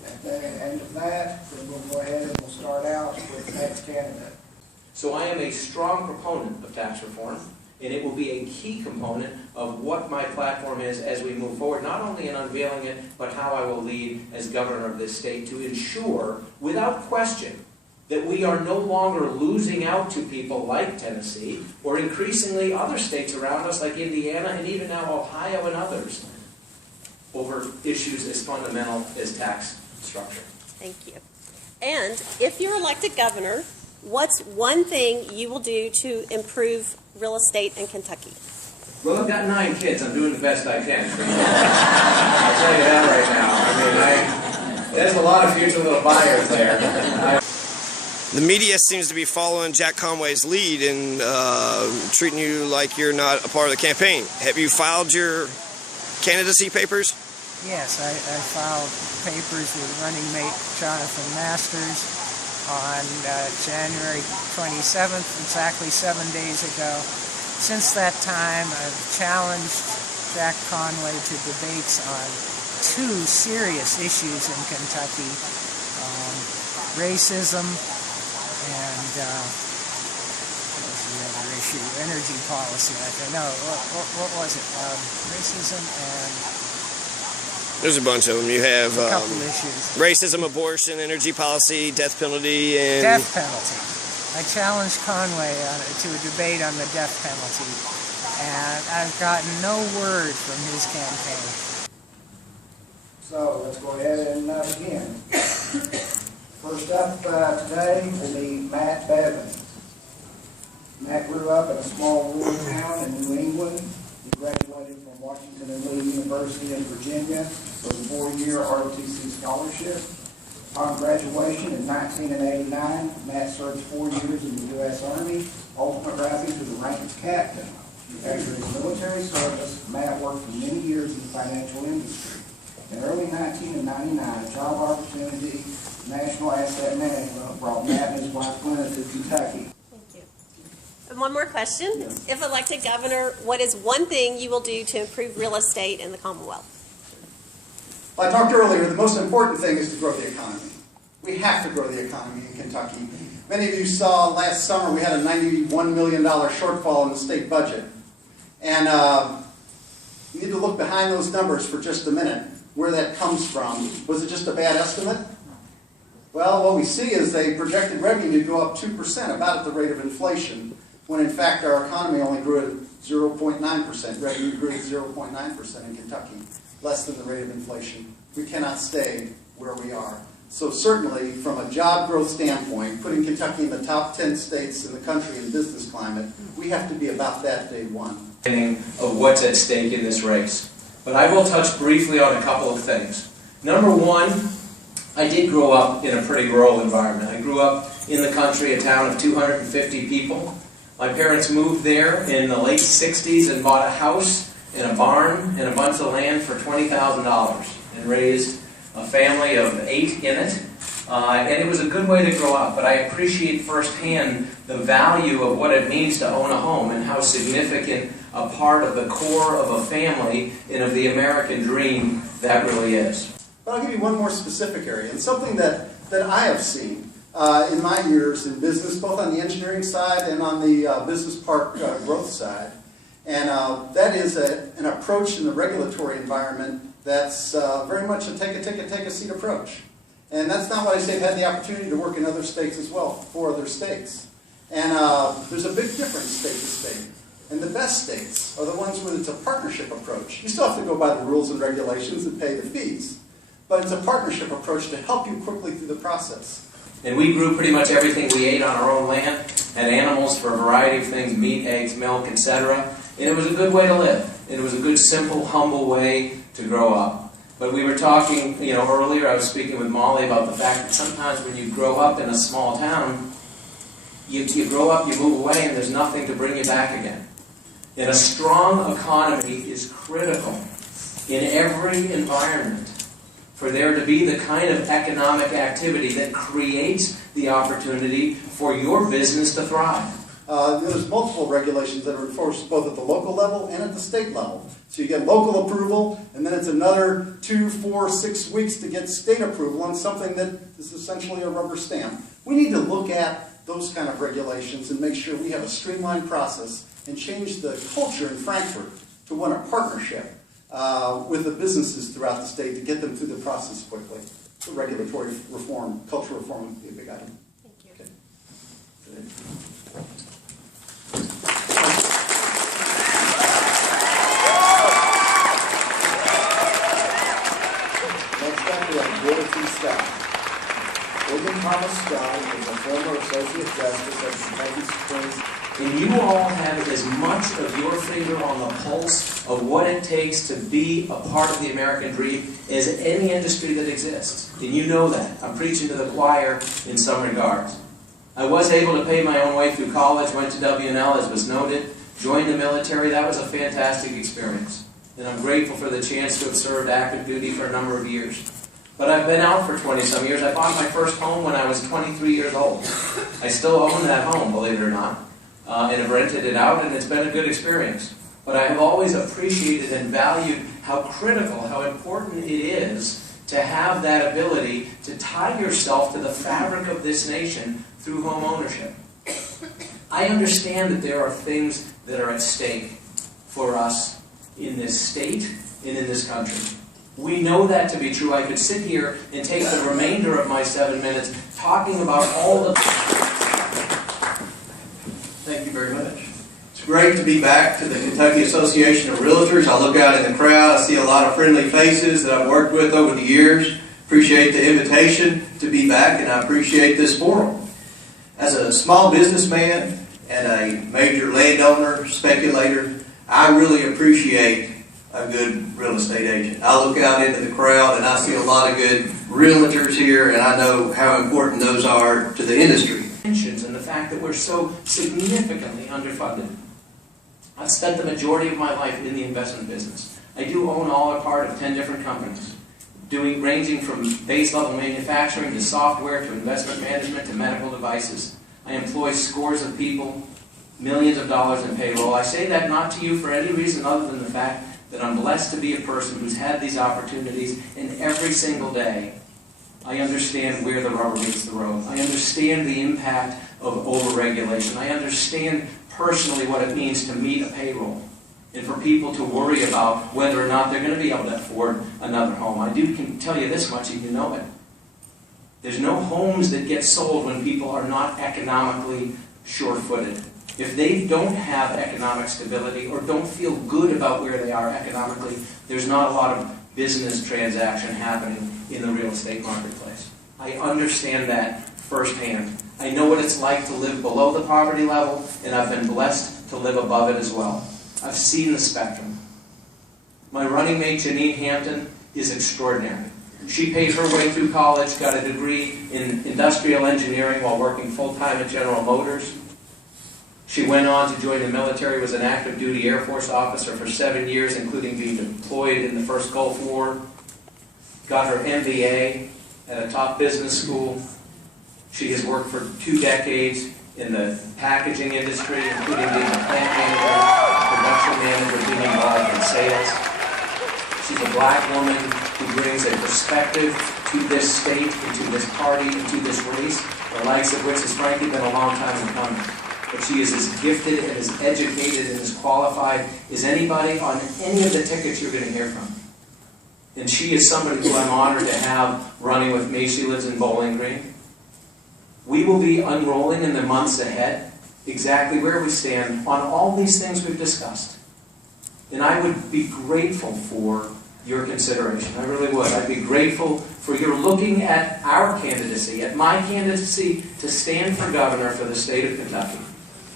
At the end of that, then we'll go ahead and we'll start out with the next candidate. So I am a strong proponent of tax reform, and it will be a key component of what my platform is as we move forward, not only in unveiling it, but how I will lead as governor of this state to ensure, without question, that we are no longer losing out to people like Tennessee, or increasingly other states around us like Indiana, and even now Ohio and others, over issues as fundamental as tax structure. Thank you. And if you're elected governor, what's one thing you will do to improve real estate in Kentucky? Well, I've got 9 kids. I'm doing the best I can. I'll tell you that right now. I mean, there's a lot of future little buyers there. The media seems to be following Jack Conway's lead and treating you like you're not a part of the campaign. Have you filed your candidacy papers? Yes, I filed papers with running mate Jonathan Masters on January 27th, exactly 7 days ago. Since that time, I've challenged Jack Conway to debates on 2 serious issues in Kentucky, racism and what was the other issue? Energy policy. What was it? Racism and... There's a bunch of them. You have a couple issues. Racism, abortion, energy policy, death penalty, and... Death penalty. I challenged Conway to a debate on the death penalty, and I've gotten no word from his campaign. So let's go ahead and begin. First up today will be Matt Bevin. Matt grew up in a small rural town in New England. He graduated from Washington and Lee University in Virginia with a 4-year ROTC scholarship. Upon graduation in 1989, Matt served 4 years in the U.S. Army, ultimately rising to the rank of captain. After his military service, Matt worked for many years in the financial industry. In early 1999, a job opportunity, National Asset Management, brought Matt and his wife Glenna to Kentucky. Thank you. And one more question. If elected governor, what is one thing you will do to improve real estate in the Commonwealth? Well, I talked earlier, the most important thing is to grow the economy. We have to grow the economy in Kentucky. Many of you saw last summer we had a $91 million shortfall in the state budget. And you need to look behind those numbers for just a minute, where that comes from. Was it just a bad estimate? Well, what we see is they projected revenue to go up 2%, about at the rate of inflation, when in fact our economy only grew at 0.9%. Revenue grew at 0.9% in Kentucky, less than the rate of inflation. We cannot stay where we are. So certainly, from a job growth standpoint, putting Kentucky in the top 10 states in the country in business climate, we have to be about that day one. Of what's at stake in this race. But I will touch briefly on a couple of things. Number one, I did grow up in a pretty rural environment. I grew up in the country, a town of 250 people. My parents moved there in the late 60s and bought a house and a barn and a bunch of land for $20,000 and raised a family of 8 in it. And it was a good way to grow up, but I appreciate firsthand the value of what it means to own a home and how significant a part of the core of a family and of the American dream that really is. But I'll give you one more specific area, and something that I have seen in my years in business, both on the engineering side and on the business park growth side. And that is an approach in the regulatory environment that's very much a take a seat approach. And that's not what I say. I've had the opportunity to work in other states as well, 4 other states. And there's a big difference state to state. And the best states are the ones where it's a partnership approach. You still have to go by the rules and regulations and pay the fees. But it's a partnership approach to help you quickly through the process. And we grew pretty much everything we ate on our own land, had animals for a variety of things, meat, eggs, milk, etc. And it was a good way to live. It was a good, simple, humble way to grow up. But we were talking, earlier I was speaking with Molly about the fact that sometimes when you grow up in a small town, you grow up, you move away, and there's nothing to bring you back again. And a strong economy is critical in every environment for there to be the kind of economic activity that creates the opportunity for your business to thrive. There's multiple regulations that are enforced both at the local level and at the state level. So you get local approval, and then it's another 2, 4, 6 weeks to get state approval on something that is essentially a rubber stamp. We need to look at those kind of regulations and make sure we have a streamlined process and change the culture in Frankfurt to one of partnership with the businesses throughout the state to get them through the process quickly. So regulatory reform, cultural reform would be a big item. Thank you. Okay. Next up, we have Geoff Scott. William Thomas Scott is a former Associate Justice of the Kentucky Supreme. And you all have as much of your finger on the pulse of what it takes to be a part of the American dream as any industry that exists. And you know that. I'm preaching to the choir in some regards. I was able to pay my own way through college, went to W&L as was noted, joined the military. That was a fantastic experience. And I'm grateful for the chance to have served active duty for a number of years. But I've been out for 20-some years. I bought my first home when I was 23 years old. I still own that home, believe it or not. And have rented it out, and it's been a good experience. But I have always appreciated and valued how critical, how important it is to have that ability to tie yourself to the fabric of this nation through home ownership. I understand that there are things that are at stake for us in this state and in this country. We know that to be true. I could sit here and take the remainder of my 7 minutes talking about all the... Thank you very much. It's great to be back to the Kentucky Association of Realtors. I look out in the crowd, I see a lot of friendly faces that I've worked with over the years. Appreciate the invitation to be back, and I appreciate this forum. As a small businessman and a major landowner, speculator, I really appreciate a good real estate agent. I look out into the crowd and I see a lot of good realtors here, and I know how important those are to the industry. And the fact that we're so significantly underfunded. I've spent the majority of my life in the investment business. I do own all or part of 10 different companies, ranging from base level manufacturing to software to investment management to medical devices. I employ scores of people, millions of dollars in payroll. I say that not to you for any reason other than the fact that I'm blessed to be a person who's had these opportunities, and every single day I understand where the rubber meets the road. I understand the impact of overregulation. I understand personally what it means to meet a payroll and for people to worry about whether or not they're going to be able to afford another home. I can tell you this much, if you know it. There's no homes that get sold when people are not economically sure-footed. If they don't have economic stability or don't feel good about where they are economically, there's not a lot of business transaction happening in the real estate marketplace. I understand that firsthand. I know what it's like to live below the poverty level, and I've been blessed to live above it as well. I've seen the spectrum. My running mate, Janine Hampton, is extraordinary. She paid her way through college, got a degree in industrial engineering while working full-time at General Motors. She went on to join the military, was an active duty Air Force officer for 7 years, including being deployed in the first Gulf War. Got her MBA at a top business school. She has worked for 2 decades in the packaging industry, including being a plant manager. production manager being involved in sales. She's a black woman who brings a perspective to this state, and to this party, and to this race, the likes of which has frankly been a long time in coming. But she is as gifted and as educated and as qualified as anybody on any of the tickets you're going to hear from. And she is somebody who I'm honored to have running with me. She lives in Bowling Green. We will be unrolling in the months ahead exactly where we stand on all these things we've discussed. And I would be grateful for your consideration. I really would. I'd be grateful for your looking at our candidacy, at my candidacy to stand for governor for the state of Kentucky.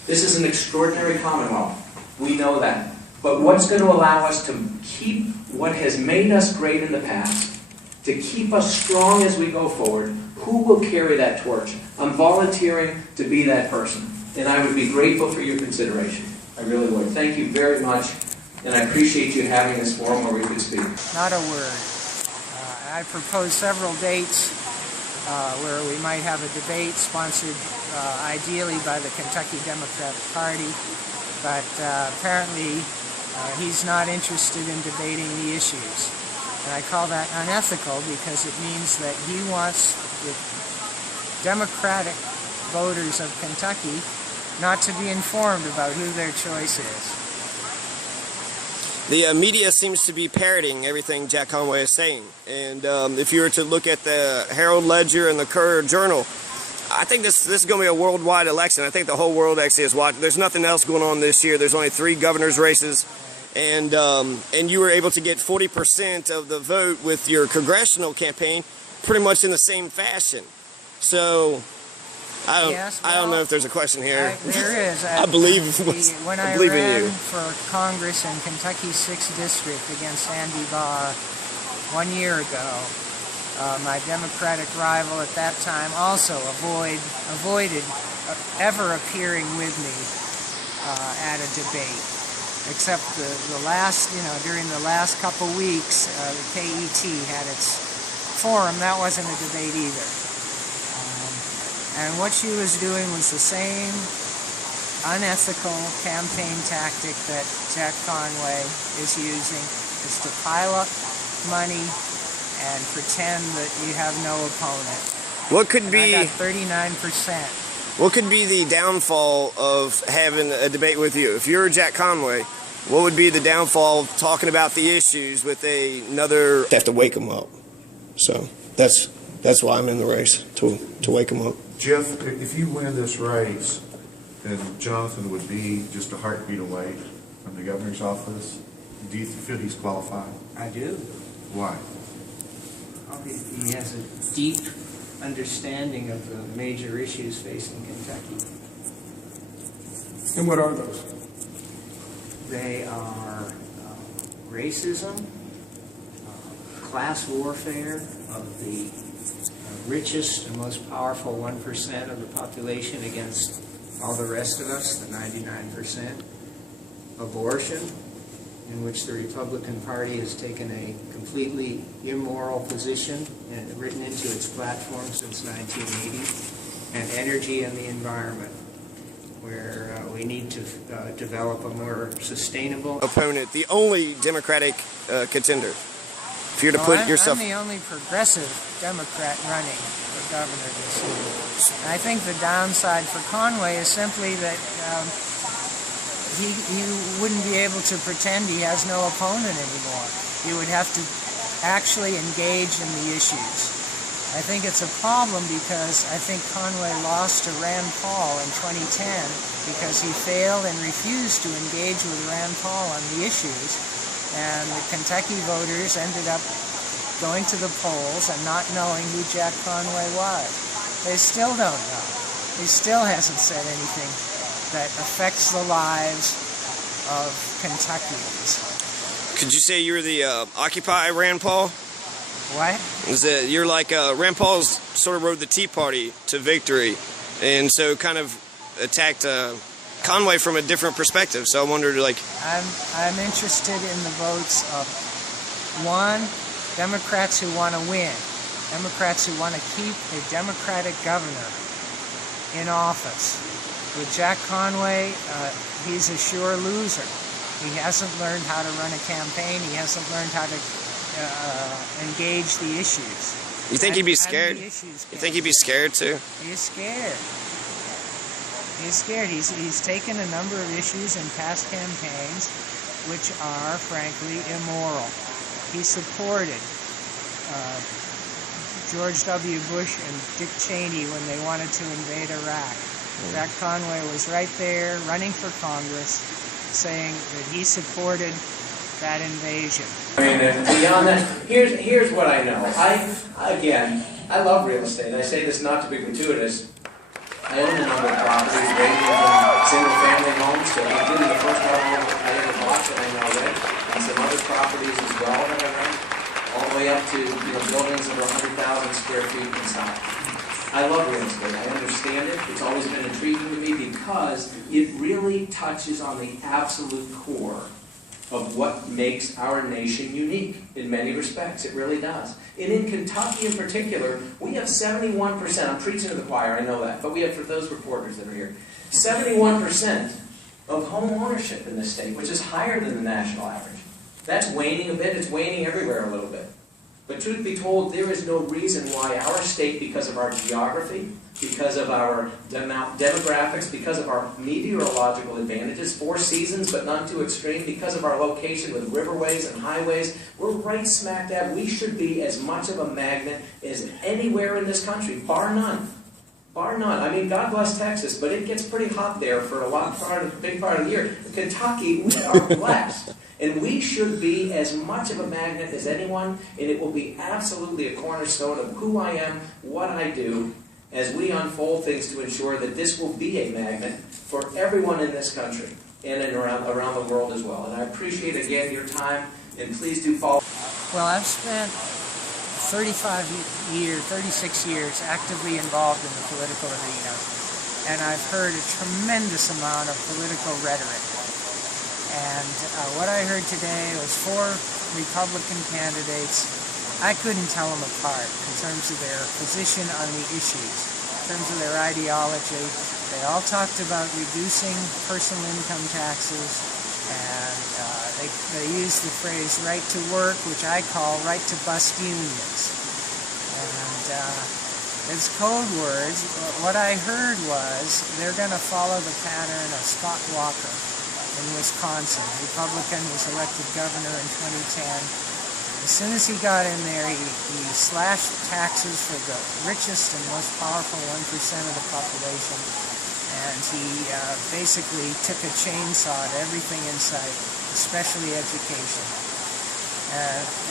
This is an extraordinary Commonwealth. We know that. But what's going to allow us to keep what has made us great in the past, to keep us strong as we go forward? Who will carry that torch? I'm volunteering to be that person. And I would be grateful for your consideration. I really would. Thank you very much. And I appreciate you having this forum where we could speak. Not a word. I proposed several dates where we might have a debate sponsored ideally by the Kentucky Democratic Party, but apparently he's not interested in debating the issues. And I call that unethical because it means that he wants the Democratic voters of Kentucky not to be informed about who their choice is. The media seems to be parroting everything Jack Conway is saying. And if you were to look at the Herald Ledger and the Courier-Journal, I think this is going to be a worldwide election. I think the whole world actually is watching. There's nothing else going on this year. There's only 3 governor's races. And you were able to get 40% of the vote with your congressional campaign pretty much in the same fashion. So I don't know if there's a question here. There is. I believe when I ran for Congress in Kentucky's 6th District against Andy Barr 1 year ago, my Democratic rival at that time also avoided ever appearing with me at a debate. Except the last, during the last couple weeks, the KET had its forum. That wasn't a debate either. And what she was doing was the same unethical campaign tactic that Jack Conway is using, is to pile up money and pretend that you have no opponent. What could be... I got 39%. What could be the downfall of having a debate with you? If you're Jack Conway, what would be the downfall of talking about the issues with another... Have to wake them up. So that's why I'm in the race, to wake them up. Geoff, if you win this race, then Jonathan would be just a heartbeat away from the governor's office. Do you feel he's qualified? I do. Why? He has a deep understanding of the major issues facing Kentucky. And what are those? They are racism, class warfare of the richest and most powerful 1% of the population against all the rest of us, the 99%, abortion, in which the Republican Party has taken a completely immoral position and written into its platform since 1980, and energy and the environment, where we need to develop a more sustainable opponent, the only Democratic contender. If you're to put yourself... I'm the only progressive Democrat running for governor this year. And I think the downside for Conway is simply that he wouldn't be able to pretend he has no opponent anymore. He would have to actually engage in the issues. I think it's a problem because I think Conway lost to Rand Paul in 2010 because he failed and refused to engage with Rand Paul on the issues. And the Kentucky voters ended up going to the polls and not knowing who Jack Conway was. They still don't know. He still hasn't said anything that affects the lives of Kentuckians. Could you say you're the Occupy Rand Paul? What? Is it, you're like Rand Paul's sort of rode the Tea Party to victory, and so kind of attacked Conway from a different perspective. So I wondered, like, I'm interested in the votes of, one, Democrats who want to win, Democrats who want to keep a Democratic governor in office. With Jack Conway, he's a sure loser. He hasn't learned how to run a campaign. He hasn't learned how to engage the issues. You think he'd be scared? You think he'd be scared too? He's scared. He's scared. He's taken a number of issues in past campaigns which are, frankly, immoral. He supported George W. Bush and Dick Cheney when they wanted to invade Iraq. Jack Conway was right there, running for Congress, saying that he supported that invasion. I mean, beyond that, here's what I know. I love real estate. I say this not to be gratuitous. I own a number of properties, ranging from single-family homes to including the first home I ever bought that I now rent, and some other properties as well that I rent, all the way up to buildings that are 100,000 square feet in size. I love real estate. I understand it. It's always been intriguing to me because it really touches on the absolute core of what makes our nation unique in many respects. It really does. And in Kentucky in particular, we have 71%, I'm preaching to the choir, I know that, but we have, for those reporters that are here, 71% of home ownership in this state, which is higher than the national average. That's waning a bit. It's waning everywhere a little bit. But truth be told, there is no reason why our state, because of our geography, because of our demographics, because of our meteorological advantages, 4 seasons but none too extreme, because of our location with riverways and highways, we're right smack dab. We should be as much of a magnet as anywhere in this country, bar none. Bar none. I mean, God bless Texas, but it gets pretty hot there for a big part of the year. Kentucky, we are blessed. And we should be as much of a magnet as anyone, and it will be absolutely a cornerstone of who I am, what I do, as we unfold things to ensure that this will be a magnet for everyone in this country and around the world as well. And I appreciate, again, your time, and please do follow. Well, I've spent 36 years actively involved in the political arena, and I've heard a tremendous amount of political rhetoric. And what I heard today was 4 Republican candidates. I couldn't tell them apart in terms of their position on the issues, in terms of their ideology. They all talked about reducing personal income taxes, and they used the phrase right to work, which I call right to bust unions. And it's code words. What I heard was they're going to follow the pattern of Scott Walker in Wisconsin. Republican, was elected governor in 2010. As soon as he got in there, he slashed taxes for the richest and most powerful 1% of the population, and he basically took a chainsaw to everything in sight, especially education.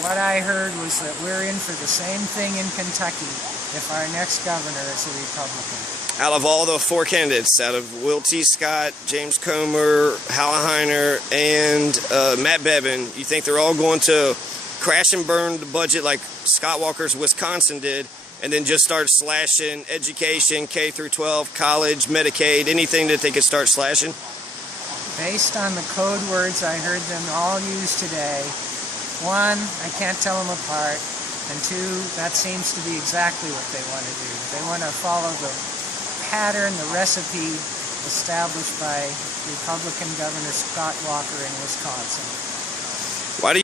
What I heard was that we're in for the same thing in Kentucky if our next governor is a Republican. Out of all the 4 candidates, out of Will T. Scott, James Comer, Heiner, and Matt Bevin, you think they're all going to crash and burn the budget like Scott Walker's Wisconsin did, and then just start slashing education, K through 12, college, Medicaid, anything that they could start slashing? Based on the code words I heard them all use today, 1, I can't tell them apart, and 2, that seems to be exactly what they want to do. They want to follow the pattern, the recipe established by Republican Governor Scott Walker in Wisconsin. Why do you...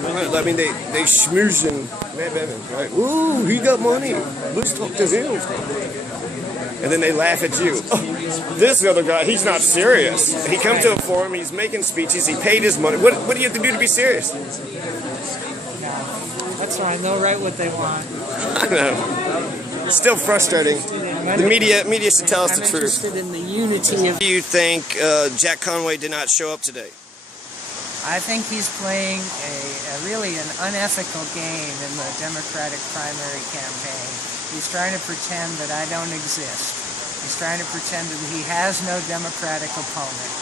I mean, they schmoozing Matt Bevin, right? Ooh, he got money. Let's talk to him. And then they laugh at you. Oh, this other guy, he's not serious. He comes to a forum, he's making speeches, he paid his money. What do you have to do to be serious? That's fine. They'll write what they want. I know. It's still frustrating. The media should tell us the truth. I'm interested in the unity of... Do you think Jack Conway did not show up today? I think he's playing really an unethical game in the Democratic primary campaign. He's trying to pretend that I don't exist. He's trying to pretend that he has no Democratic opponent.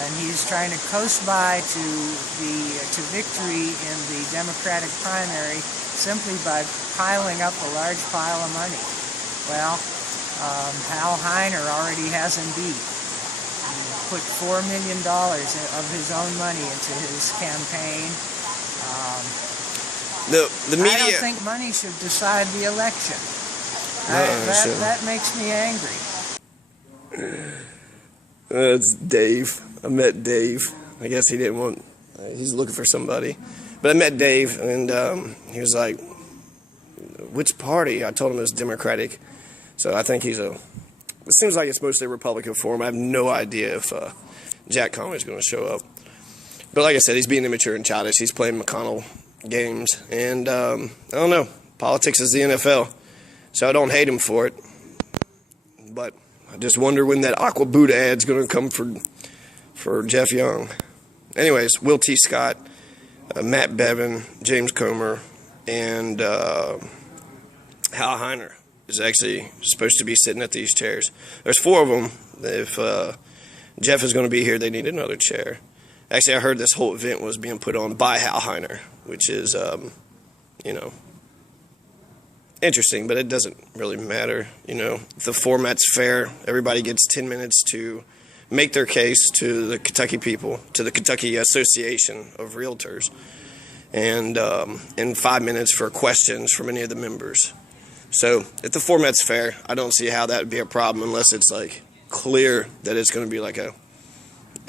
And he's trying to coast by to victory in the Democratic primary simply by piling up a large pile of money. Well, Heiner already has him beat. He put $4 million of his own money into his campaign. The media... I don't think money should decide the election. That makes me angry. It's Dave. I met Dave. I guess he didn't want. He's looking for somebody. But I met Dave, and he was like, "Which party?" I told him it was Democratic. So I think it seems like it's mostly Republican for him. I have no idea if Jack Conway is going to show up. But like I said, he's being immature and childish. He's playing McConnell games. And I don't know. Politics is the NFL. So I don't hate him for it. But I just wonder when that Aqua Buddha ad's going to come for Jeff Young. Anyways, Will T. Scott, Matt Bevin, James Comer, and Hal Heiner is actually supposed to be sitting at these chairs. There's 4 of them. If Geoff is going to be here, they need another chair. Actually, I heard this whole event was being put on by Hal Heiner, which is, interesting, but it doesn't really matter. If the format's fair, everybody gets 10 minutes to make their case to the Kentucky people, to the Kentucky Association of Realtors, and 5 minutes for questions from any of the members. So if the format's fair, I don't see how that would be a problem unless it's like clear that it's going to be like a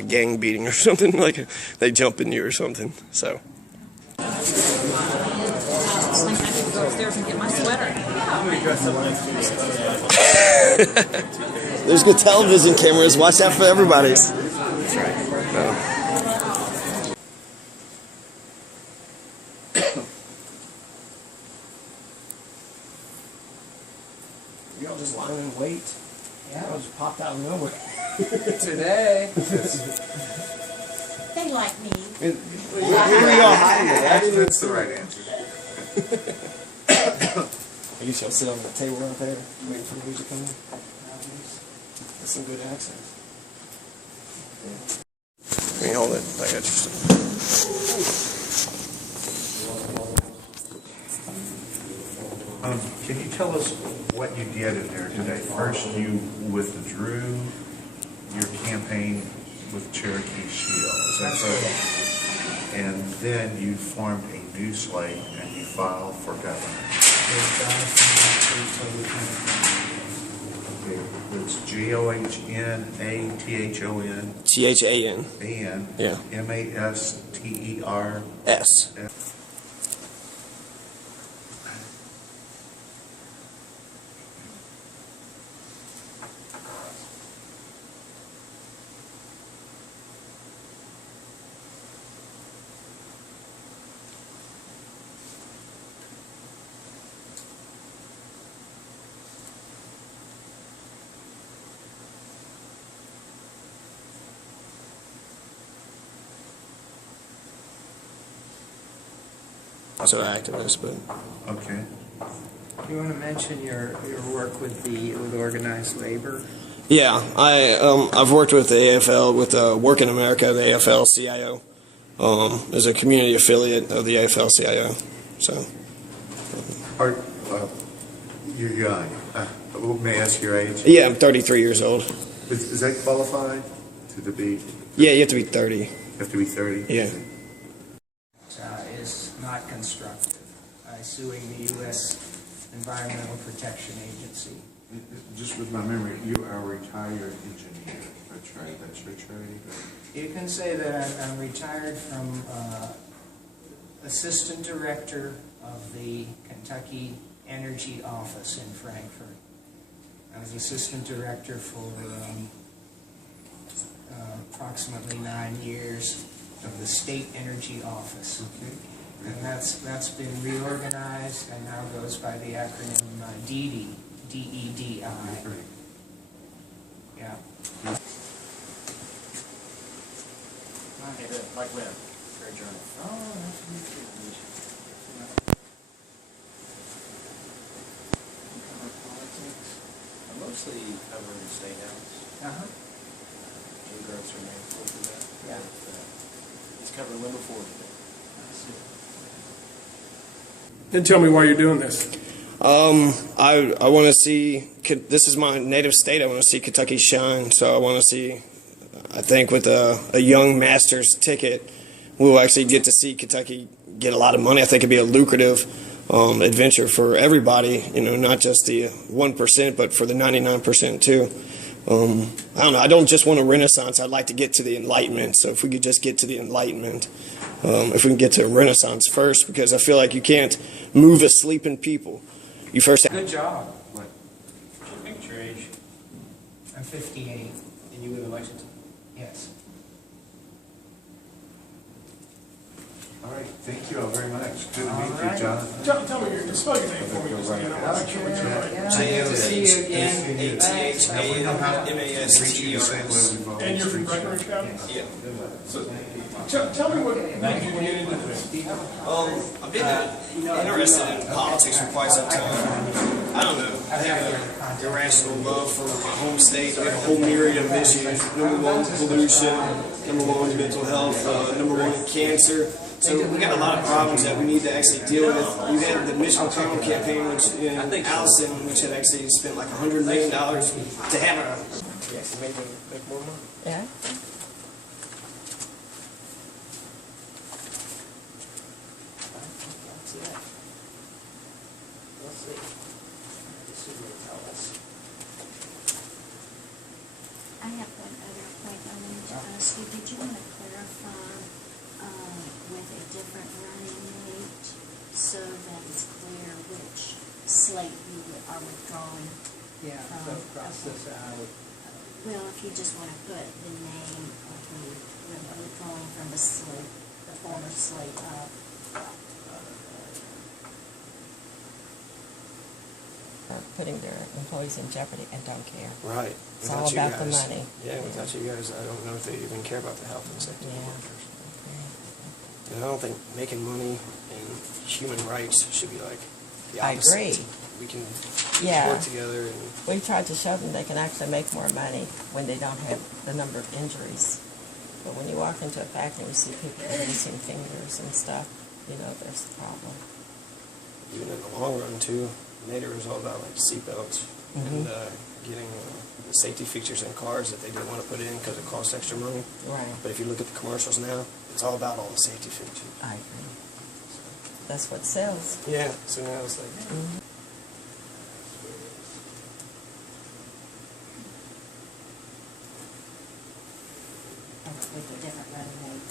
gang beating or something, like they jump in you or something. So. Go upstairs and get my sweater. There's good television cameras. Watch out for everybody. That's right. You all just line and wait. Yeah, I just popped out of nowhere. Today. They like me. Where are y'all hiding it? That's the right answer. I guess y'all sit on the table out there, waiting for the music to come in. That's some good accents. Yeah. Let me hold it. I got you some. Can you tell us what you did in there today? First, you withdrew your campaign with Cherokee Shield. Is that correct? And then you formed a new slate and you filed for governor. It's Gohnathon. Than. And Yeah. Master. S. Also an activist, but Okay. You want to mention your work with organized labor? yeah, I've worked with the AFL, with Work in America, the AFL-CIO, as a community affiliate of the AFL-CIO. So, You're young. May I ask your age? yeah, I'm 33 years old. Is that qualified to be? Yeah, you have to be 30. You have to be 30? Yeah. Is not constructive. Suing the U.S. Environmental Protection Agency. Just with my memory, you are a retired engineer. That's right. That's your trade. You can say that I'm retired from assistant director of the Kentucky Energy Office in Frankfort. I was assistant director for approximately 9 years of the State Energy Office. Okay. And that's been reorganized and now goes by the acronym DEDI, D-E-D-I. Yeah. Mike Webb, Fair Journal. Oh, that's I mostly cover the State House. Uh-huh. Jim Gross are named for that. Yeah. He's covering Limber Ford today. Then tell me why you're doing this. I want to see, this is my native state, I want to see Kentucky shine, so I want to see, I think with a young Masters ticket, we'll actually get to see Kentucky get a lot of money. I think it'd be a lucrative adventure for everybody, not just the 1%, but for the 99% too. I don't know. I don't just want a renaissance. I'd like to get to the Enlightenment. So if we could just get to the Enlightenment, if we can get to a renaissance first, because I feel like you can't move a sleeping people. You first have. Good job. What? What's your age? I'm 58. And you live in Lexington? Yes. All right, thank you all very much. Good to meet right. you, John. Tell me spell your name for me, just, you know, I'm not sure what you're writing. J-O-H-A-M-A-S-T-E-R-S. And you're from Breckenridge County? Yeah. So, tell me what made you get into this? I've been interested in politics for quite some time. I don't know. I have an irrational love for my home state. We have a whole myriad of issues. Number one, pollution. Number one, mental health. Number one, cancer. So we got a lot of problems that we need to actually deal with. We had the Mitch McConnell campaign, which in Allison, which had actually spent like $100 million to have a. Yes, make more money. Yeah. I have one other point I wanted to ask you. Did you want to clarify with a different running mate so that it's clear which slate you are withdrawing? Yeah, so process out. Well, if you just want to put the name of who you're withdrawing from the slate, the former slate of. Are putting their employees in jeopardy and don't care. Right. It's all about the money. Yeah, without you guys, I don't know if they even care about the health and safety of workers. And I don't think making money and human rights should be like the opposite. I agree. We can Yeah. work together. And We tried to show them they can actually make more money when they don't have the number of injuries. But when you walk into a factory and you see people missing fingers and stuff, you know there's a problem. even in the long run too, Nader was all about like seatbelts and getting the safety features in cars that they didn't want to put in because it costs extra money. Right. But if you look at the commercials now, it's all about all the safety features. I agree. That's what sells. Yeah. So now it's like. With a different running mate.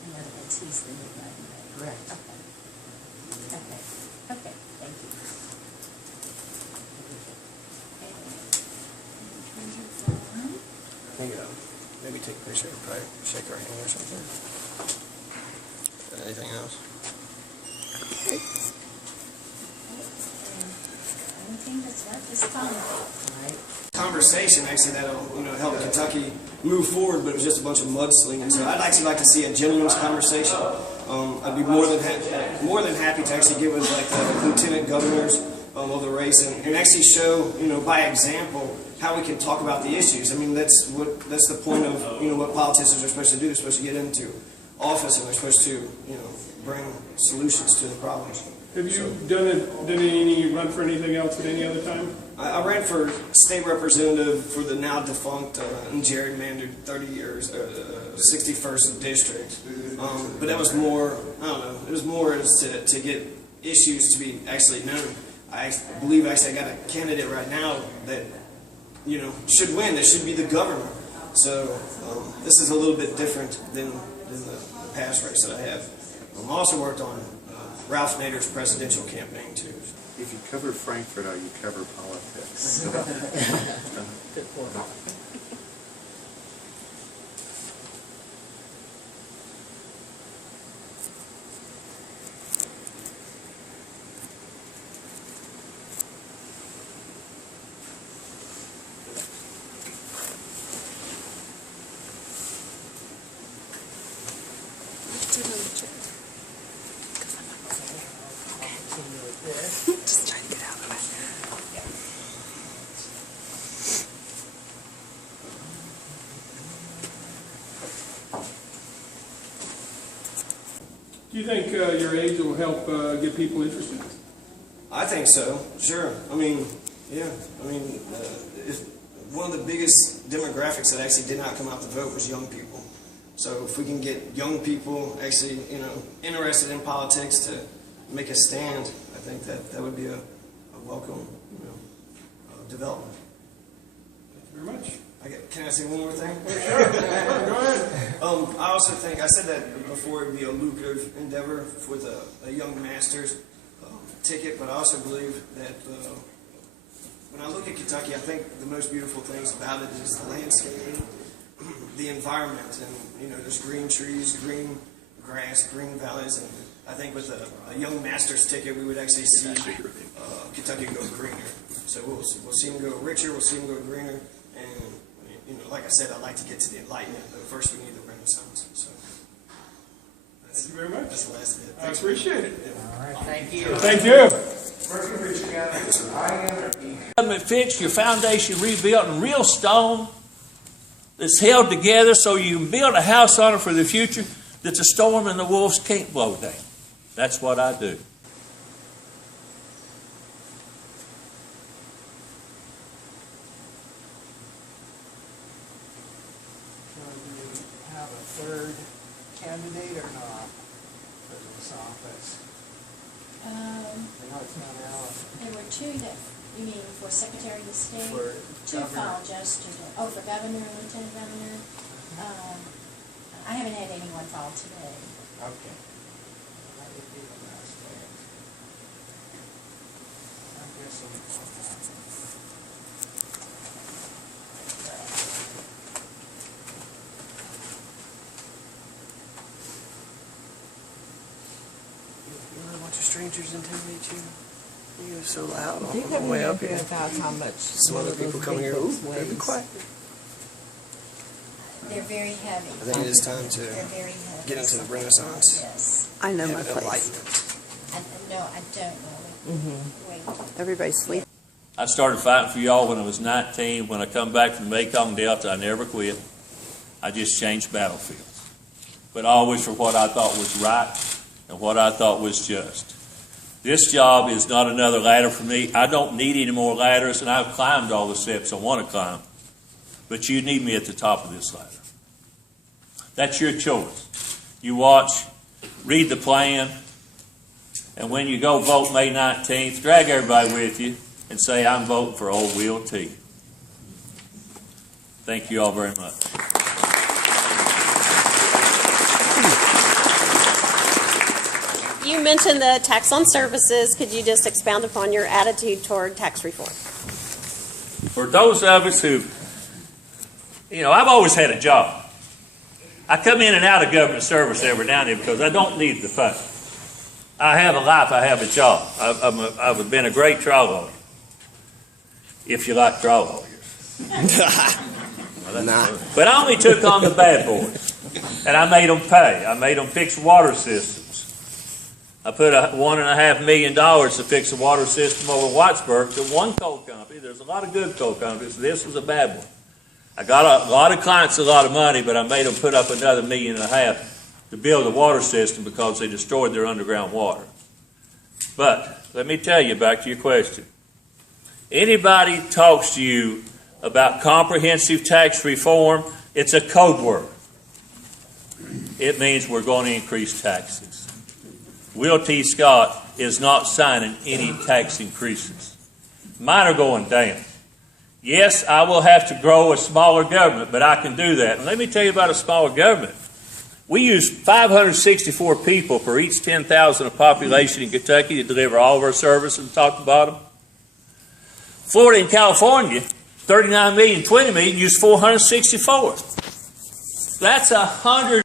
In other words, he's the new running mate. Correct. Okay. Okay, thank you. Maybe, maybe take a picture and probably shake her hand or something. Anything else? Anything that's worth this time. Conversation actually that'll help Kentucky move forward, but it was just a bunch of mudslinging. So I'd actually like to see a gentleman's conversation. I'd be more than happy to actually get with like the lieutenant governors of the race and actually show by example how we can talk about the issues. I mean that's the point of what politicians are supposed to do. They're supposed to get into office and they're supposed to bring solutions to the problems. Have you done any run for anything else at any other time? I ran for state representative for the now defunct and gerrymandered 30 years, 61st district. But that was more, I don't know, it was more as to get issues to be actually known. I believe actually I got a candidate right now that, should win. That should be the governor. So this is a little bit different than the past race that I have. I also worked on Ralph Nader's presidential campaign too. If you cover Frankfurt, you cover politics. Good point. Just trying to get out of it. Do you think your age will help get people interested? I think so, sure. I mean, yeah. I mean, one of the biggest demographics that actually did not come out to vote was young people. So if we can get young people actually, interested in politics to make a stand, I think that would be a welcome, development. Thank you very much. Can I say one more thing? Sure. Go ahead. I also think, I said that before, it would be a lucrative endeavor with a young master's ticket, but I also believe that when I look at Kentucky, I think the most beautiful things about it is the landscaping, the environment, and there's green trees, green grass, green valleys, and I think with a young master's ticket, we would actually see Kentucky go greener. So we'll see them go richer, we'll see them go greener, and like I said, I'd like to get to the Enlightenment, but first we need the Renaissance. So thank you very much. That's the last bit. I appreciate it. All right, thank you. Thank you. Government fixed, your foundation rebuilt in real stone that's held together so you can build a house on it for the future that the storm and the wolves can't blow down. That's what I do. Have a third candidate or not for this office? I know it's not Alan. There were two that, you mean for Secretary of State? For Two governor. filed yesterday. Oh, for Governor and Lieutenant Governor? I haven't had anyone file today. Okay. That would be the last day. I'm guessing. You ever watch strangers intimidate you? You're so loud You on come the way in up here here. without how much Some one other of those people come big here, books ooh, better be weighs. quiet. They're very heavy. I think it is time to They're very heavy. get into the Renaissance. Yes. I know and my place. enlightenment. No, I don't know. Wait. Everybody's sleeping. I started fighting for y'all when I was 19. When I come back from the Mekong Delta, I never quit. I just changed battlefields. But always for what I thought was right and what I thought was just. This job is not another ladder for me. I don't need any more ladders, and I've climbed all the steps I want to climb. But you need me at the top of this ladder. That's your choice. You watch, read the plan, and when you go vote May 19th, drag everybody with you and say, I'm voting for Old Wheel T. Thank you all very much. You mentioned the tax on services. Could you just expound upon your attitude toward tax reform? For those of us who, I've always had a job. I come in and out of government service every now and then because I don't need the fund. I have a life, I have a job. I've been a great trial lawyer. If you like trial lawyers. Nah. But I only took on the bad boys. And I made them pay. I made them fix water systems. I put $1.5 million to fix a water system over Wattsburg to one coal company. There's a lot of good coal companies. This was a bad one. I got a lot of clients a lot of money, but I made them put up another $1.5 million to build a water system because they destroyed their underground water. But let me tell you, back to your question. Anybody talks to you about comprehensive tax reform, it's a code word. It means we're going to increase taxes. Will T. Scott is not signing any tax increases. Mine are going down. Yes, I will have to grow a smaller government, but I can do that. And let me tell you about a smaller government. We use 564 people per each 10,000 of population in Kentucky to deliver all of our services from top to bottom. Florida and California, 39 million, 20 million, use 464. That's 100.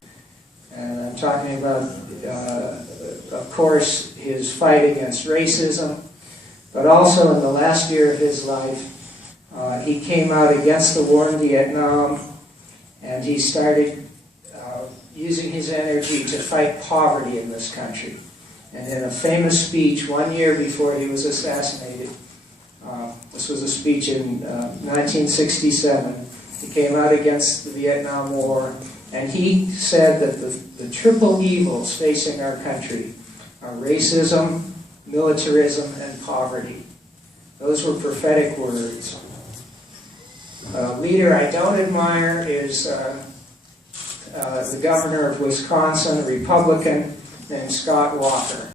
And I'm talking about, of course, his fight against racism, but also in the last year of his life, he came out against the war in Vietnam, and he started using his energy to fight poverty in this country. And in a famous speech 1 year before he was assassinated, this was a speech in 1967, he came out against the Vietnam War, and he said that the triple evils facing our country are racism, militarism, and poverty. Those were prophetic words. A leader I don't admire is the governor of Wisconsin, a Republican named Scott Walker.